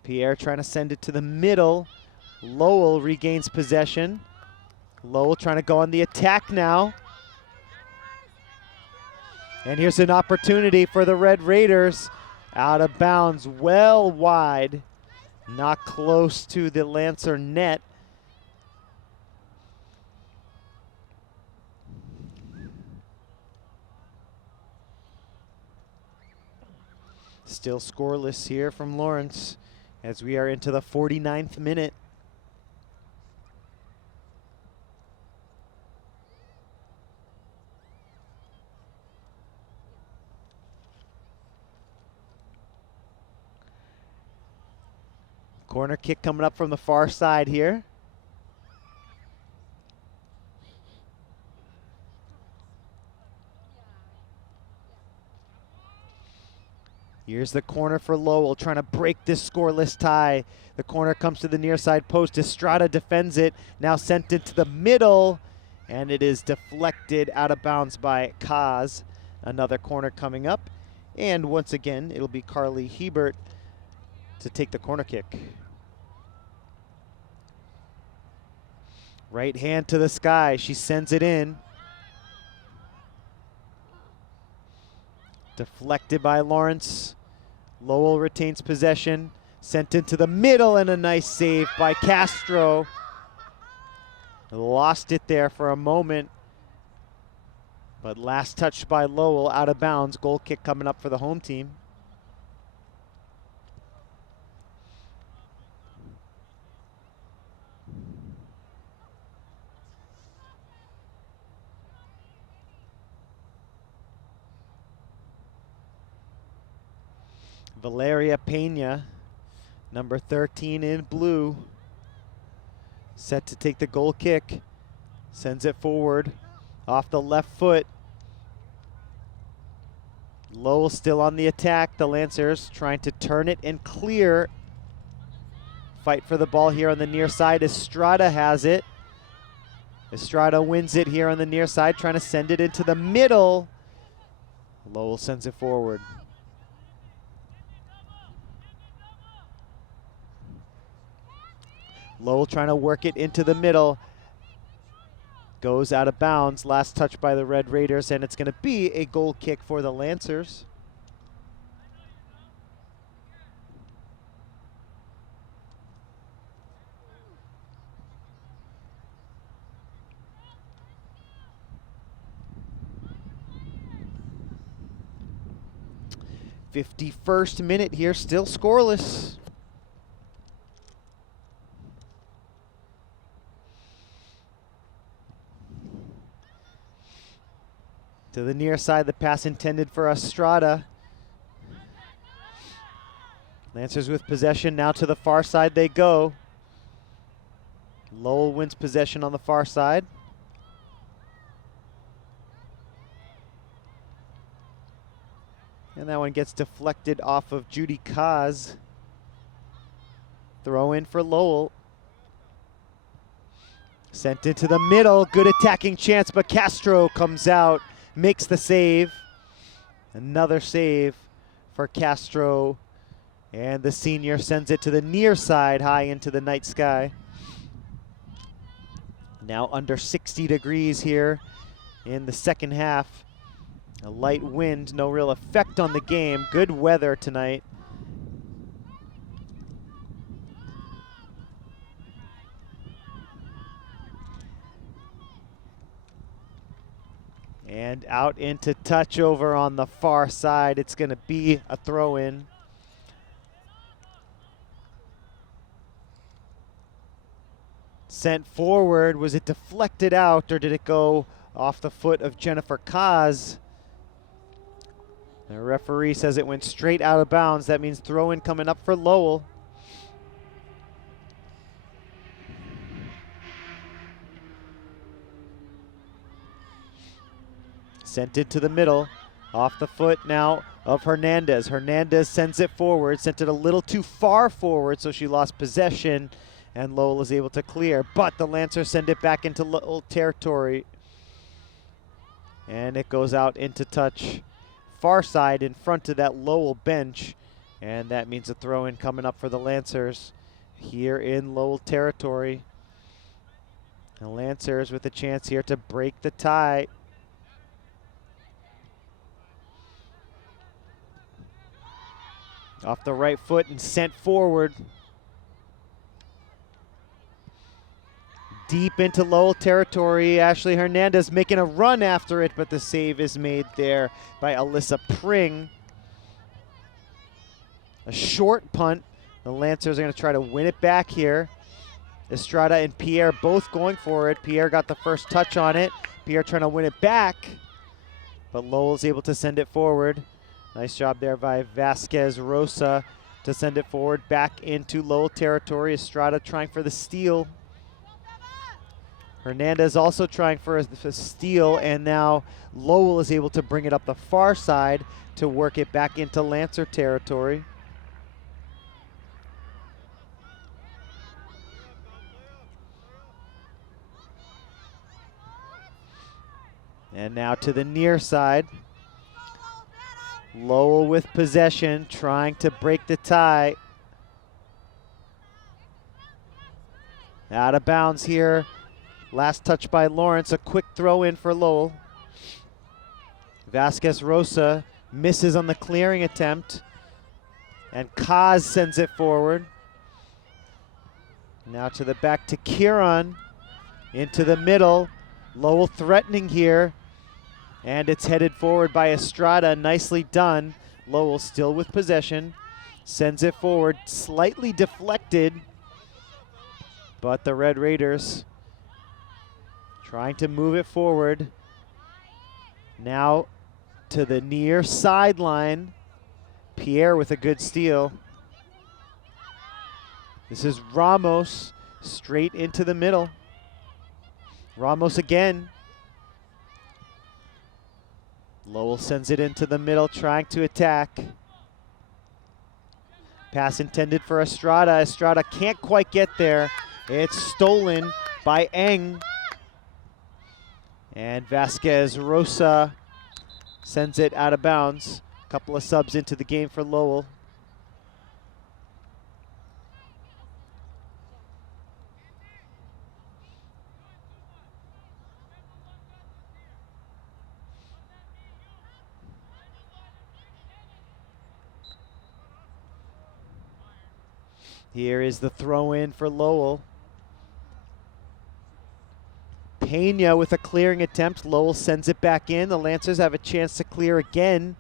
Pierre trying to send it to the middle. Lowell regains possession. Lowell trying to go on the attack now. And here's an opportunity for the Red Raiders. Out of bounds, well wide. Not close to the Lancer net. Still scoreless here from Lawrence as we are into the 49th minute. Corner kick coming up from the far side here. Here's the corner for Lowell, trying to break this scoreless tie. The corner comes to the near side post. Estrada defends it, now sent into the middle, and it is deflected out of bounds by Kaz. Another corner coming up, and once again, it'll be Carly Hebert to take the corner kick. Right hand to the sky, she sends it in. Deflected by Lawrence. Lowell retains possession. Sent into the middle and a nice save by Castro. Lost it there for a moment. But last touch by Lowell out of bounds. Goal kick coming up for the home team. Valeria Pena, number 13 in blue, set to take the goal kick. Sends it forward off the left foot. Lowell still on the attack. The Lancers trying to turn it and clear. Fight for the ball here on the near side. Estrada has it. Estrada wins it here on the near side, trying to send it into the middle. Lowell sends it forward. Lowell trying to work it into the middle. Goes out of bounds. Last touch by the Red Raiders, and it's going to be a goal kick for the Lancers. '51st minute here, still scoreless. To the near side, the pass intended for Estrada. Lancers with possession, now to the far side they go. Lowell wins possession on the far side. And that one gets deflected off of Judy Kaz. Throw in for Lowell. Sent into the middle, good attacking chance, but Castro comes out. Makes the save. Another save for Castro. And the senior sends it to the near side, high into the night sky. Now under 60 degrees here in the second half. A light wind, no real effect on the game. Good weather tonight. And out into touch over on the far side. It's going to be a throw in. Sent forward. Was it deflected out or did it go off the foot of Jennifer Kaz. The referee says it went straight out of bounds. That means throw in coming up for Lowell. Sent it to the middle, off the foot now of Hernandez. Hernandez sends it forward, sent it a little too far forward, so she lost possession, and Lowell is able to clear. But the Lancers send it back into Lowell territory, and it goes out into touch far side in front of that Lowell bench, and that means a throw-in coming up for the Lancers here in Lowell territory. The Lancers with a chance here to break the tie. Off the right foot and sent forward. Deep into Lowell territory. Ashley Hernandez making a run after it, but the save is made there by Alyssa Pring. A short punt. The Lancers are going to try to win it back here. Estrada and Pierre both going for it. Pierre got the first touch on it. Pierre trying to win it back, but Lowell's able to send it forward. Nice job there by Vasquez Rosa to send it forward back into Lowell territory. Estrada trying for the steal. Hernandez also trying for a steal, and now Lowell is able to bring it up the far side to work it back into Lancer territory. And now to the near side. Lowell with possession, trying to break the tie. Out of bounds here. Last touch by Lawrence, a quick throw in for Lowell. Vasquez Rosa misses on the clearing attempt, and Kaz sends it forward. Now to the back to Kieran, into the middle. Lowell threatening here, and it's headed forward by Estrada. Nicely done. Lowell still with possession, sends it forward, slightly deflected, but the Red Raiders trying to move it forward. Now to the near sideline. Pierre with a good steal. This is Ramos straight into the middle. Ramos again. Lowell sends it into the middle, trying to attack. Pass intended for Estrada. Estrada can't quite get there. It's stolen by Eng. And Vasquez Rosa sends it out of bounds. A couple of subs into the game for Lowell. Here is the throw in for Lowell. Pena with a clearing attempt. Lowell sends it back in. The Lancers have a chance to clear again,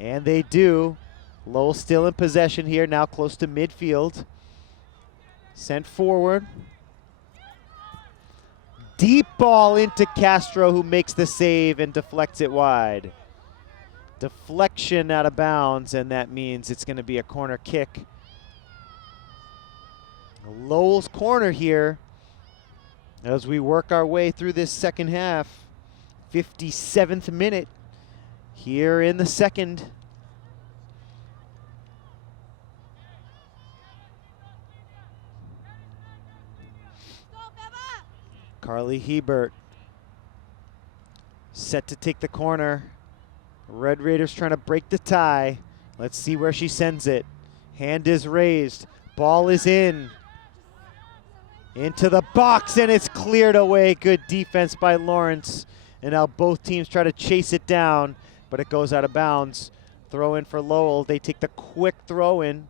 and they do. Lowell still in possession here, now close to midfield. Sent forward. Deep ball into Castro, who makes the save and deflects it wide. Deflection out of bounds, and that means it's going to be a corner kick. Lowell's corner here as we work our way through this second half. 57th minute here in the second. Carly Hebert set to take the corner. Red Raiders trying to break the tie. Let's see where she sends it. Hand is raised. Ball is in. Into the box, and it's cleared away. Good defense by Lawrence. And now both teams try to chase it down, but it goes out of bounds. Throw in for Lowell. They take the quick throw in.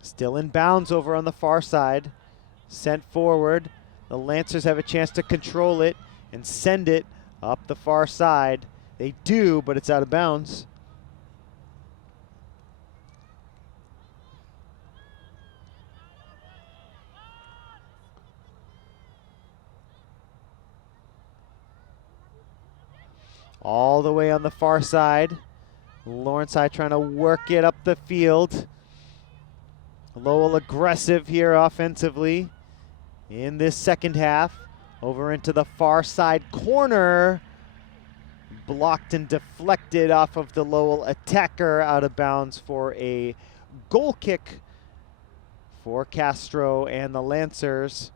Still in bounds over on the far side. Sent forward. The Lancers have a chance to control it and send it up the far side. They do, but it's out of bounds. all the way on the far side. Lawrence High trying to work it up the field. Lowell aggressive here offensively in this second half. Over into the far side corner. Blocked and deflected off of the Lowell attacker, out of bounds for a goal kick for Castro and the Lancers.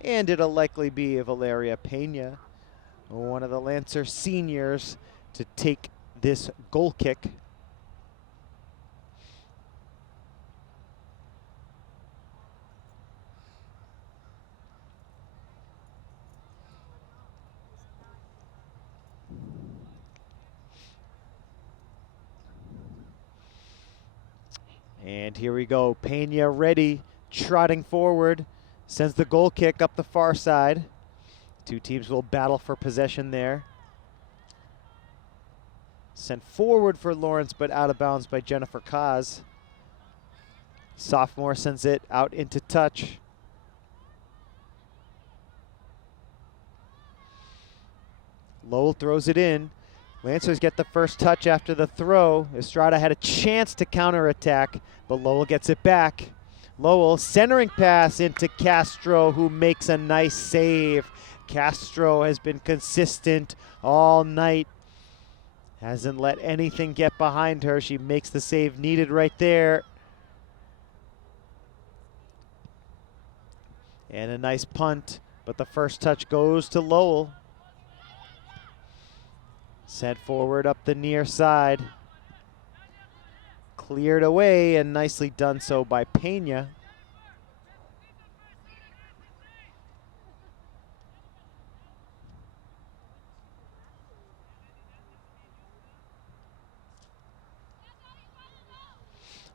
And it'll likely be Valeria Pena, one of the Lancer seniors, to take this goal kick. And here we go, Pena ready, trotting forward, sends the goal kick up the far side. Two teams will battle for possession there. Sent forward for Lawrence, but out of bounds by Jennifer Kaz. Sophomore sends it out into touch. Lowell throws it in. Lancers get the first touch after the throw. Estrada had a chance to counterattack, but Lowell gets it back. Lowell centering pass into Castro, who makes a nice save. Castro has been consistent all night. Hasn't let anything get behind her. She makes the save needed right there. And a nice punt, but the first touch goes to Lowell. Sent forward up the near side. Cleared away, and nicely done so by Pena.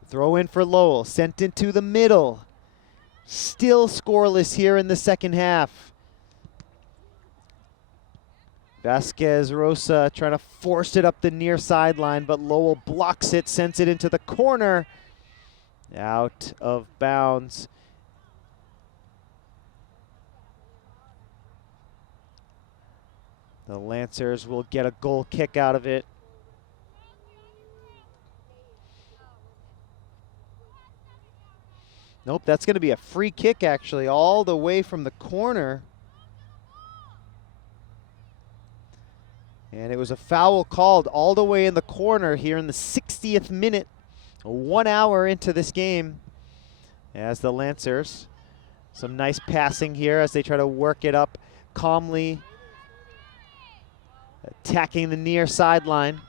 Throw in for Lowell, sent into the middle. Still scoreless here in the second half. Vasquez Rosa trying to force it up the near sideline, but Lowell blocks it, sends it into the corner. Out of bounds. The Lancers will get a goal kick out of it. Nope, that's going to be a free kick actually, all the way from the corner. And it was a foul called all the way in the corner here in the 60th minute, 1 hour into this game. As the Lancers, some nice passing here as they try to work it up calmly, attacking the near sideline.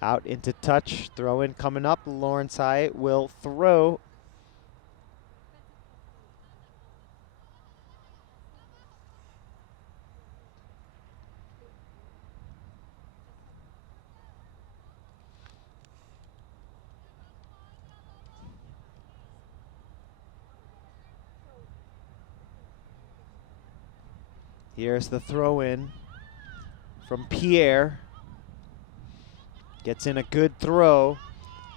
Out into touch, throw in coming up. Lawrence High will throw. Here's the throw in from Pierre. Gets in a good throw.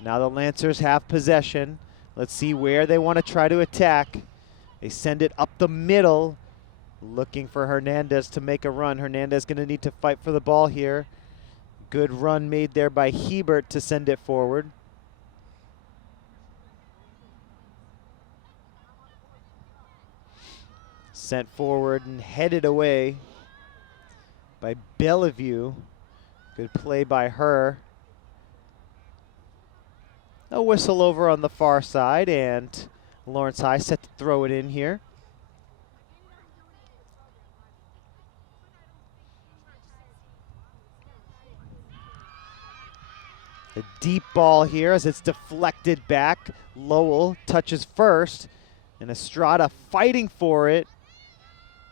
Now the Lancers have possession. Let's see where they want to try to attack. They send it up the middle, looking for Hernandez to make a run. Hernandez going to need to fight for the ball here. Good run made there by Hebert to send it forward. Sent forward and headed away by Bellevue. Good play by her. A whistle over on the far side, and Lawrence High set to throw it in here. A deep ball here as it's deflected back. Lowell touches first, and Estrada fighting for it.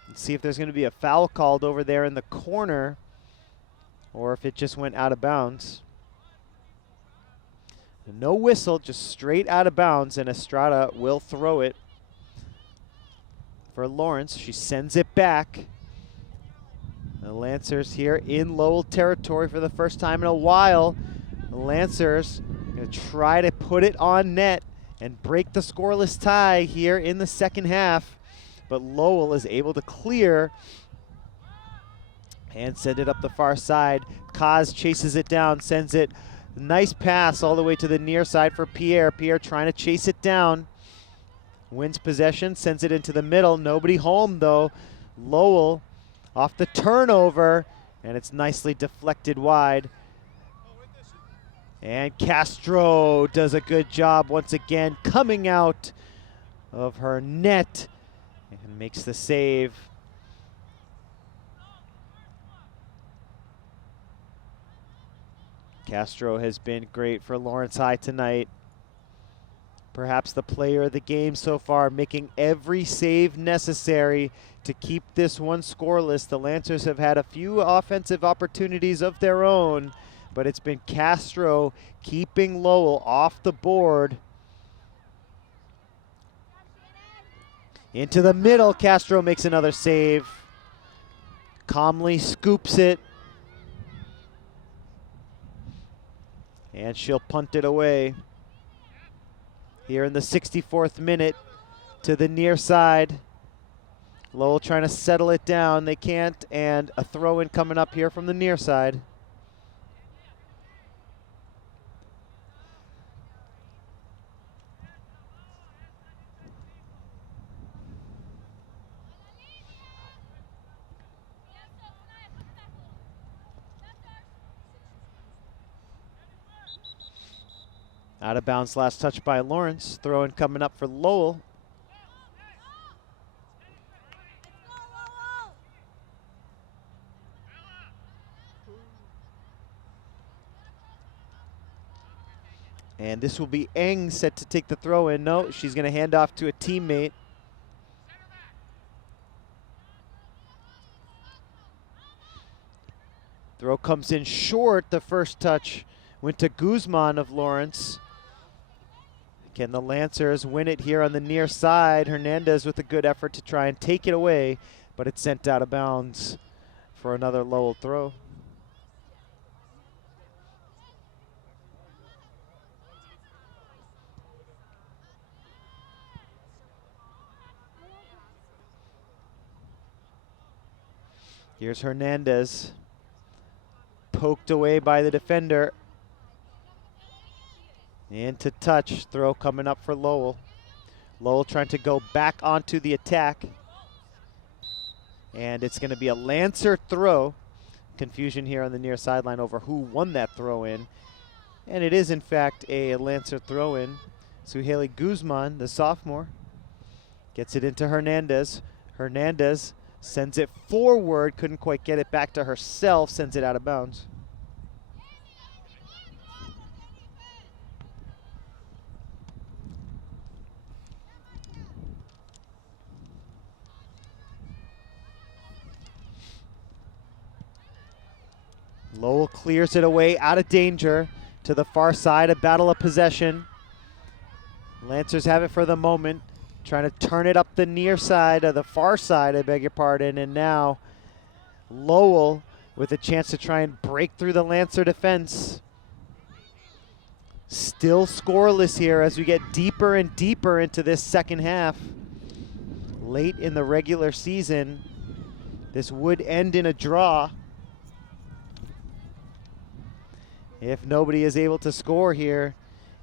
Let's see if there's going to be a foul called over there in the corner, or if it just went out of bounds. No whistle, just straight out of bounds, and Estrada will throw it for Lawrence. She sends it back. The Lancers here in Lowell territory for the first time in a while. The Lancers going to try to put it on net and break the scoreless tie here in the second half. But Lowell is able to clear and send it up the far side. Kaz chases it down, sends it. Nice pass all the way to the near side for Pierre. Pierre trying to chase it down. Wins possession, sends it into the middle. Nobody home though. Lowell off the turnover, and it's nicely deflected wide. And Castro does a good job once again coming out of her net and makes the save. Castro has been great for Lawrence High tonight. Perhaps the player of the game so far, making every save necessary to keep this one scoreless. The Lancers have had a few offensive opportunities of their own, but it's been Castro keeping Lowell off the board. Into the middle, Castro makes another save. Calmly scoops it. And she'll punt it away. Here in the 64th minute to the near side. Lowell trying to settle it down. They can't, and a throw-in coming up here from the near side. Out of bounds, last touch by Lawrence. Throw-in coming up for Lowell. And this will be Eng set to take the throw in. No, she's going to hand off to a teammate. Throw comes in short. The first touch went to Guzman of Lawrence. Can the Lancers win it here on the near side? Hernandez with a good effort to try and take it away, but it's sent out of bounds for another Lowell throw. Here's Hernandez, poked away by the defender. Into touch, throw coming up for Lowell. Lowell trying to go back onto the attack. And it's going to be a Lancer throw. Confusion here on the near sideline over who won that throw in. And it is in fact a Lancer throw in. Suhaili Guzman, the sophomore, gets it into Hernandez. Hernandez sends it forward, couldn't quite get it back to herself, sends it out of bounds. Lowell clears it away, out of danger, to the far side, a battle of possession. Lancers have it for the moment, trying to turn it up the near side, the far side, I beg your pardon, and now Lowell with a chance to try and break through the Lancer defense. Still scoreless here as we get deeper and deeper into this second half. Late in the regular season, this would end in a draw if nobody is able to score here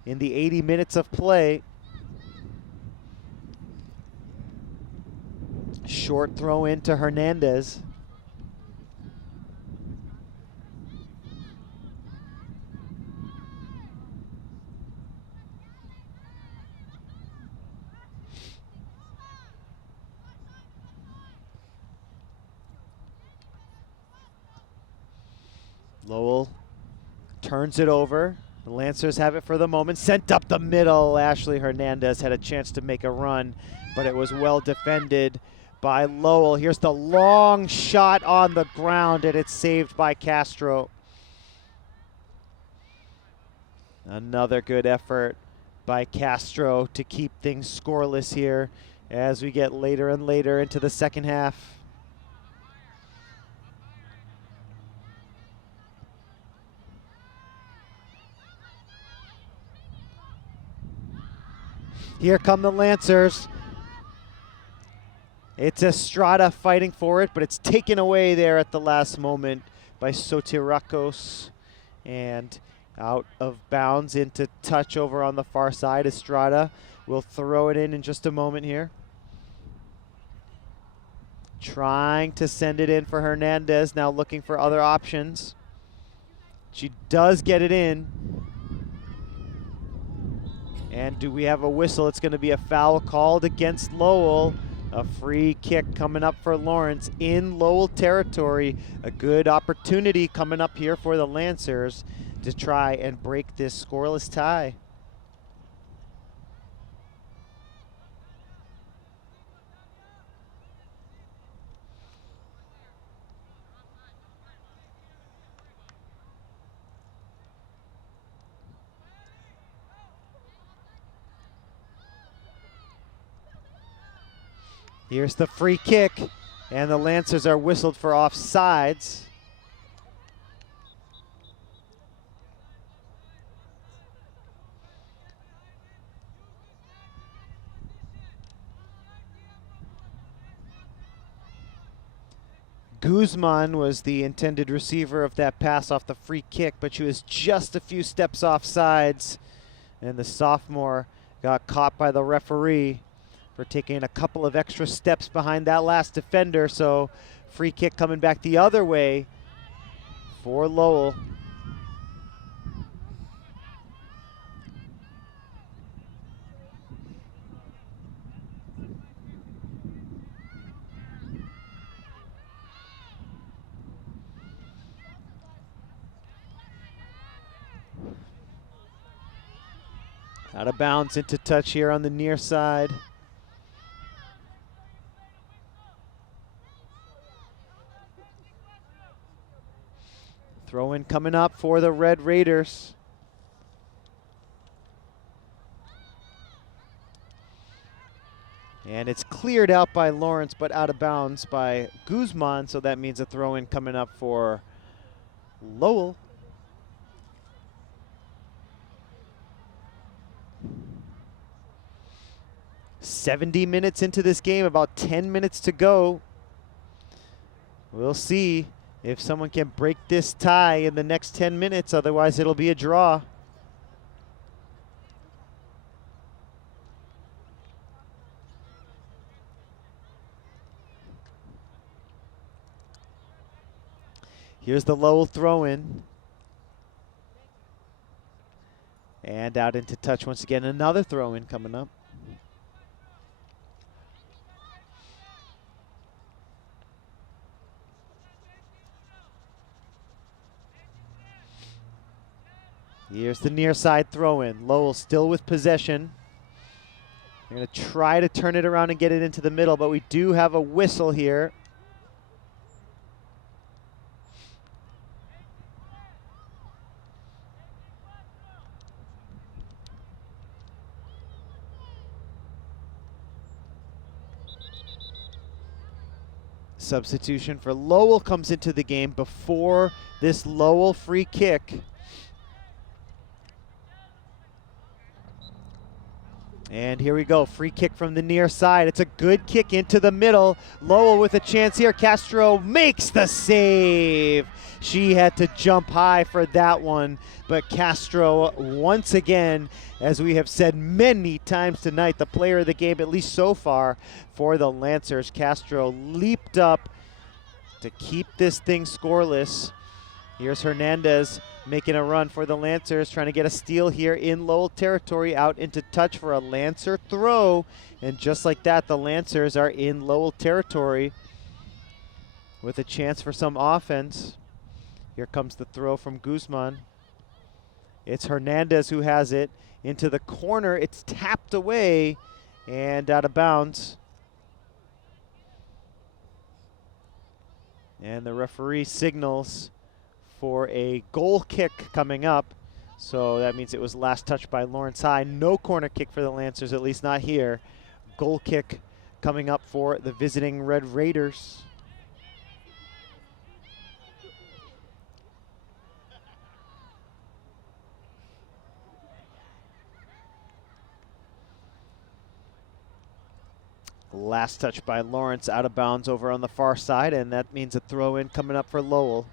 in the 80 minutes of play. Short throw into Hernandez. Lowell turns it over. The Lancers have it for the moment. Sent up the middle. Ashley Hernandez had a chance to make a run, but it was well defended by Lowell. Here's the long shot on the ground, and it's saved by Castro. Another good effort by Castro to keep things scoreless here as we get later and later into the second half. Here come the Lancers. It's Estrada fighting for it, but it's taken away there at the last moment by Sotirakos. And out of bounds into touch over on the far side. Estrada will throw it in just a moment here. Trying to send it in for Hernandez, now looking for other options. She does get it in. And do we have a whistle? It's going to be a foul called against Lowell. A free kick coming up for Lawrence in Lowell territory. A good opportunity coming up here for the Lancers to try and break this scoreless tie. Here's the free kick, and the Lancers are whistled for offsides. Guzman was the intended receiver of that pass off the free kick, but she was just a few steps offsides, and the sophomore got caught by the referee for taking a couple of extra steps behind that last defender. So free kick coming back the other way for Lowell. Out of bounds into touch here on the near side. Throw in coming up for the Red Raiders. And it's cleared out by Lawrence, but out of bounds by Guzman, so that means a throw in coming up for Lowell. "70 minutes into this game, about 10 minutes to go. We'll see if someone can break this tie in the next 10 minutes, otherwise it'll be a draw. Here's the Lowell throw-in. And out into touch once again, another throw-in coming up. Here's the near side throw-in. Lowell still with possession. They're going to try to turn it around and get it into the middle, but we do have a whistle here. Substitution for Lowell comes into the game before this Lowell free kick. And here we go, free kick from the near side. It's a good kick into the middle. Lowell with a chance here. Castro makes the save. She had to jump high for that one, but Castro once again, as we have said many times tonight, the player of the game, at least so far, for the Lancers. Castro leaped up to keep this thing scoreless. Here's Hernandez making a run for the Lancers, trying to get a steal here in Lowell territory, out into touch for a Lancer throw. And just like that, the Lancers are in Lowell territory with a chance for some offense. Here comes the throw from Guzman. It's Hernandez who has it into the corner. It's tapped away and out of bounds. And the referee signals for a goal kick coming up. So that means it was last touched by Lawrence High. No corner kick for the Lancers, at least not here. Goal kick coming up for the visiting Red Raiders. Last touch by Lawrence, out of bounds over on the far side, and that means a throw in coming up for Lowell.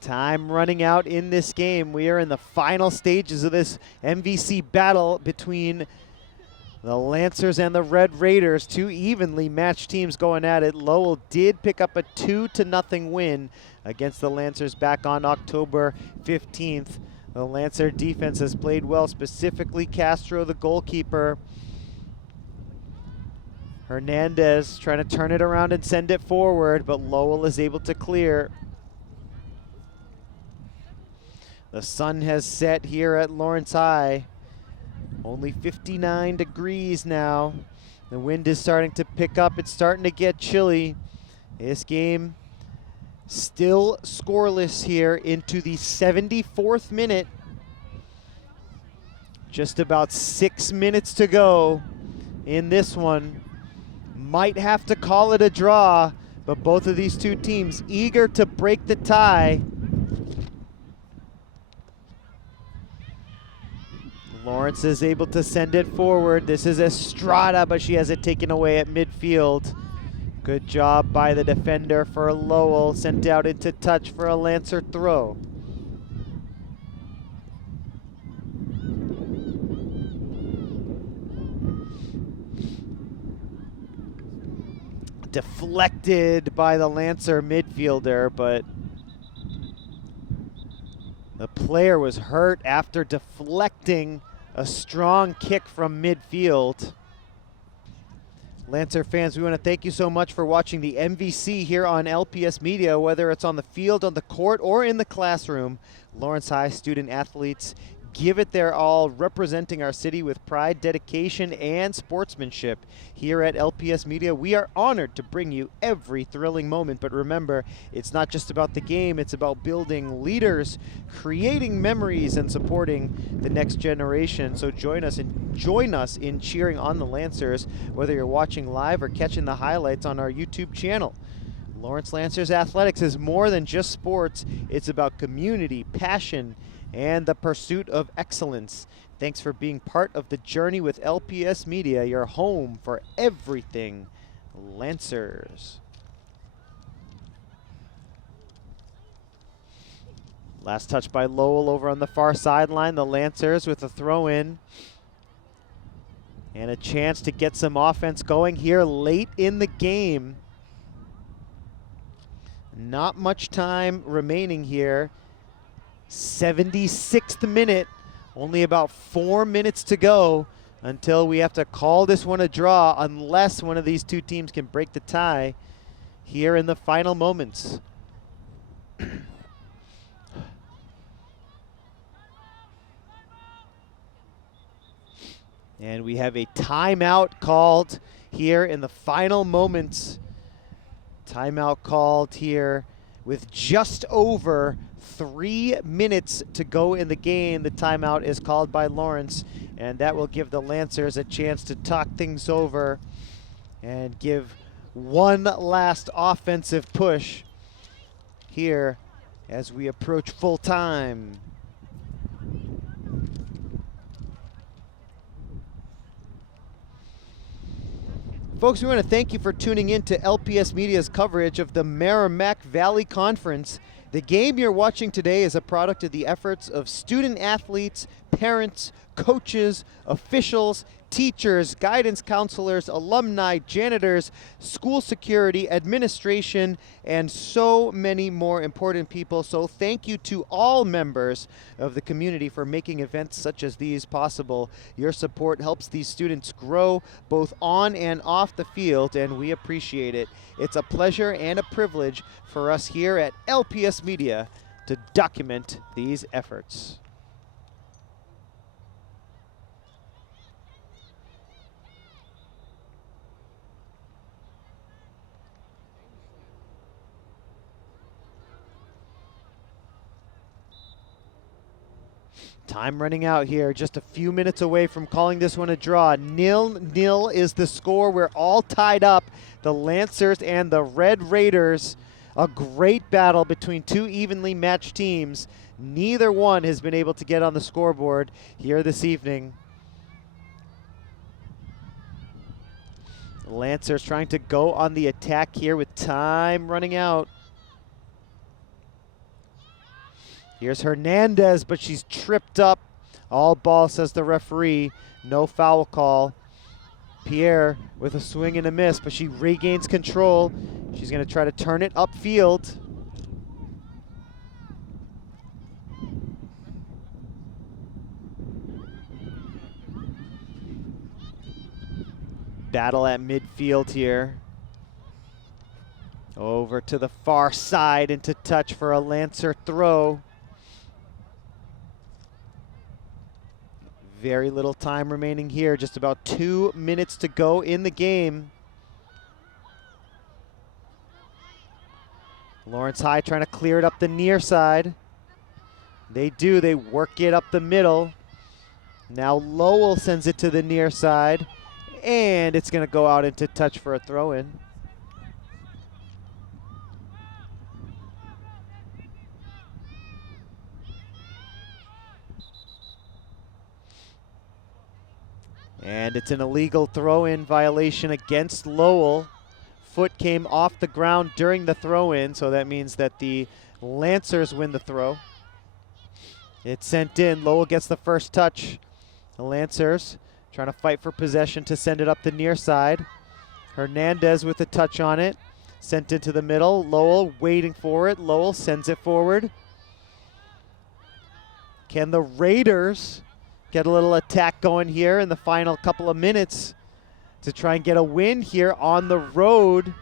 Time running out in this game. We are in the final stages of this MVC battle between the Lancers and the Red Raiders, two evenly matched teams going at it. Lowell did pick up a 2-0 win against the Lancers back on October 15th. The Lancer defense has played well, specifically Castro, the goalkeeper. Hernandez trying to turn it around and send it forward, but Lowell is able to clear. The sun has set here at Lawrence High. Only 59 degrees now. The wind is starting to pick up. It's starting to get chilly. This game still scoreless here into the 74th minute. Just about 6 minutes to go in this one. Might have to call it a draw, but both of these two teams eager to break the tie. Lawrence is able to send it forward. This is Estrada, but she has it taken away at midfield. Good job by the defender for Lowell. Sent out into touch for a Lancer throw. Deflected by the Lancer midfielder, but the player was hurt after deflecting a strong kick from midfield. Lancer fans, we want to thank you so much for watching the MVC here on LPS Media, whether it's on the field, on the court, or in the classroom. Lawrence High student athletes give it their all, representing our city with pride, dedication, and sportsmanship. Here at LPS Media, we are honored to bring you every thrilling moment. But remember, it's not just about the game, it's about building leaders, creating memories, and supporting the next generation. So join us in cheering on the Lancers, whether you're watching live or catching the highlights on our YouTube channel. Lawrence Lancers Athletics is more than just sports. It's about community, passion, and the pursuit of excellence. Thanks for being part of the journey with LPS Media, your home for everything Lancers. Last touch by Lowell over on the far sideline. The Lancers with a throw in. And a chance to get some offense going here late in the game. Not much time remaining here. 76th minute, only about 4 minutes to go until we have to call this one a draw, unless one of these two teams can break the tie here in the final moments. And we have a timeout called here in the final moments. Timeout called here with just over 3 minutes to go in the game. The timeout is called by Lawrence, and that will give the Lancers a chance to talk things over and give one last offensive push here as we approach full time. Folks, we want to thank you for tuning in to LPS Media's coverage of the Merrimack Valley Conference. The game you're watching today is a product of the efforts of student athletes, parents, coaches, officials, teachers, guidance counselors, alumni, janitors, school security, administration, and so many more important people. So thank you to all members of the community for making events such as these possible. Your support helps these students grow both on and off the field, and we appreciate it. It's a pleasure and a privilege for us here at LPS Media to document these efforts. Time running out here, just a few minutes away from calling this one a draw. 0-0 is the score. We're all tied up. The Lancers and the Red Raiders. A great battle between two evenly matched teams. Neither one has been able to get on the scoreboard here this evening. Lancers trying to go on the attack here with time running out. Here's Hernandez, but she's tripped up. All ball, says the referee. No foul call. Pierre with a swing and a miss, but she regains control. She's going to try to turn it upfield. Battle at midfield here. Over to the far side into touch for a Lancer throw. Very little time remaining here, just about 2 minutes to go in the game. Lawrence High trying to clear it up the near side. They do, they work it up the middle. Now Lowell sends it to the near side, and it's gonna go out into touch for a throw-in. And it's an illegal throw-in violation against Lowell. Foot came off the ground during the throw-in, so that means that the Lancers win the throw. It's sent in. Lowell gets the first touch. The Lancers trying to fight for possession to send it up the near side. Hernandez with a touch on it. Sent into the middle. Lowell waiting for it. Lowell sends it forward. Can the Raiders get a little attack going here in the final couple of minutes to try and get a win here on the road?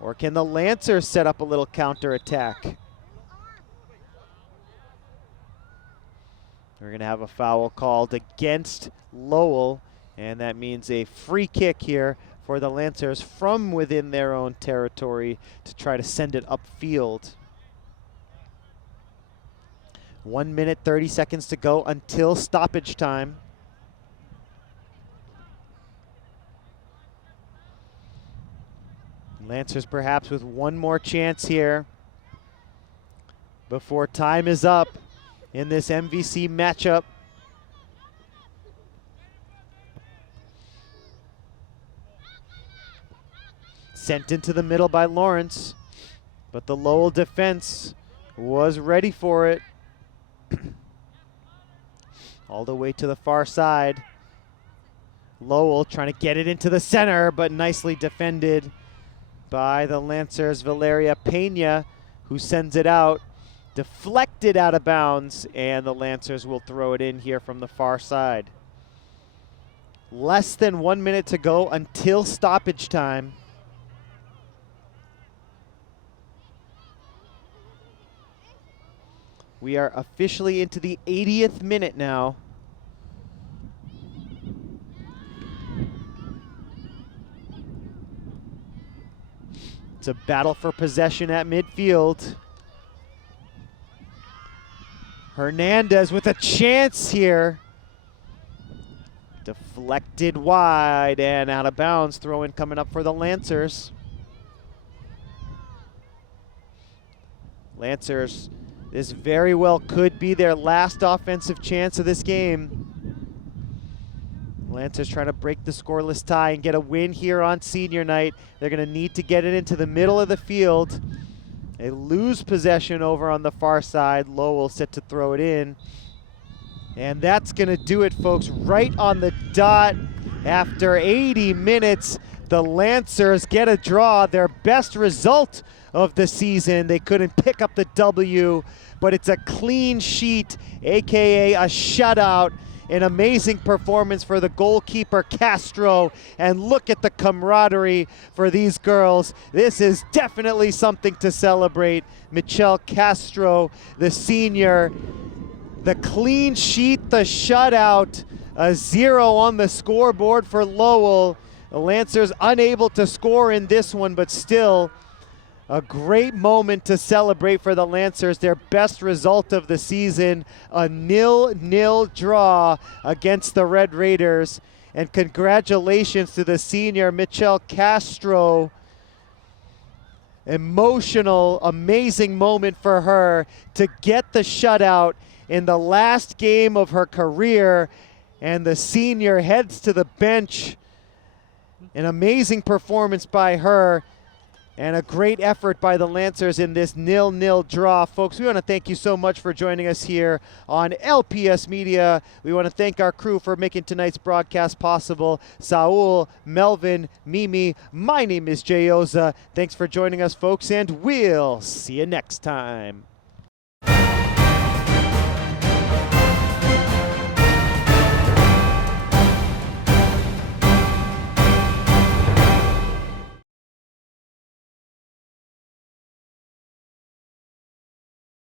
Or can the Lancers set up a little counterattack? We're going to have a foul called against Lowell, and that means a free kick here for the Lancers from within their own territory to try to send it upfield. 1 minute, 30 seconds to go until stoppage time. Lancers perhaps with one more chance here before time is up in this MVC matchup. Sent into the middle by Lawrence, but the Lowell defense was ready for it. All the way to the far side. Lowell trying to get it into the center, but nicely defended by the Lancers' Valeria Pena, who sends it out. Deflected out of bounds, and the Lancers will throw it in here from the far side. Less than 1 minute to go until stoppage time. We are officially into the 80th minute now. It's a battle for possession at midfield. Hernandez with a chance here. Deflected wide and out of bounds. Throw in coming up for the Lancers. Lancers, this very well could be their last offensive chance of this game. Lancers trying to break the scoreless tie and get a win here on senior night. They're going to need to get it into the middle of the field. They lose possession over on the far side. Lowell set to throw it in. And that's going to do it, folks, right on the dot. After 80 minutes, the Lancers get a draw, their best result of the season. They couldn't pick up the W, but it's a clean sheet, AKA a shutout. An amazing performance for the goalkeeper, Castro. And look at the camaraderie for these girls. This is definitely something to celebrate. Michelle Castro, the senior. The clean sheet, the shutout. A 0 on the scoreboard for Lowell. The Lancers unable to score in this one, but still a great moment to celebrate for the Lancers, their best result of the season, a 0-0 draw against the Red Raiders. And congratulations to the senior, Michelle Castro. Emotional, amazing moment for her to get the shutout in the last game of her career And the senior heads to the bench. An amazing performance by her. And a great effort by the Lancers in this 0-0 draw. Folks, we want to thank you so much for joining us here on LPS Media. We want to thank our crew for making tonight's broadcast possible. Saul, Melvin, Mimi, my name is Jay Oza. Thanks for joining us, folks, and we'll see you next time.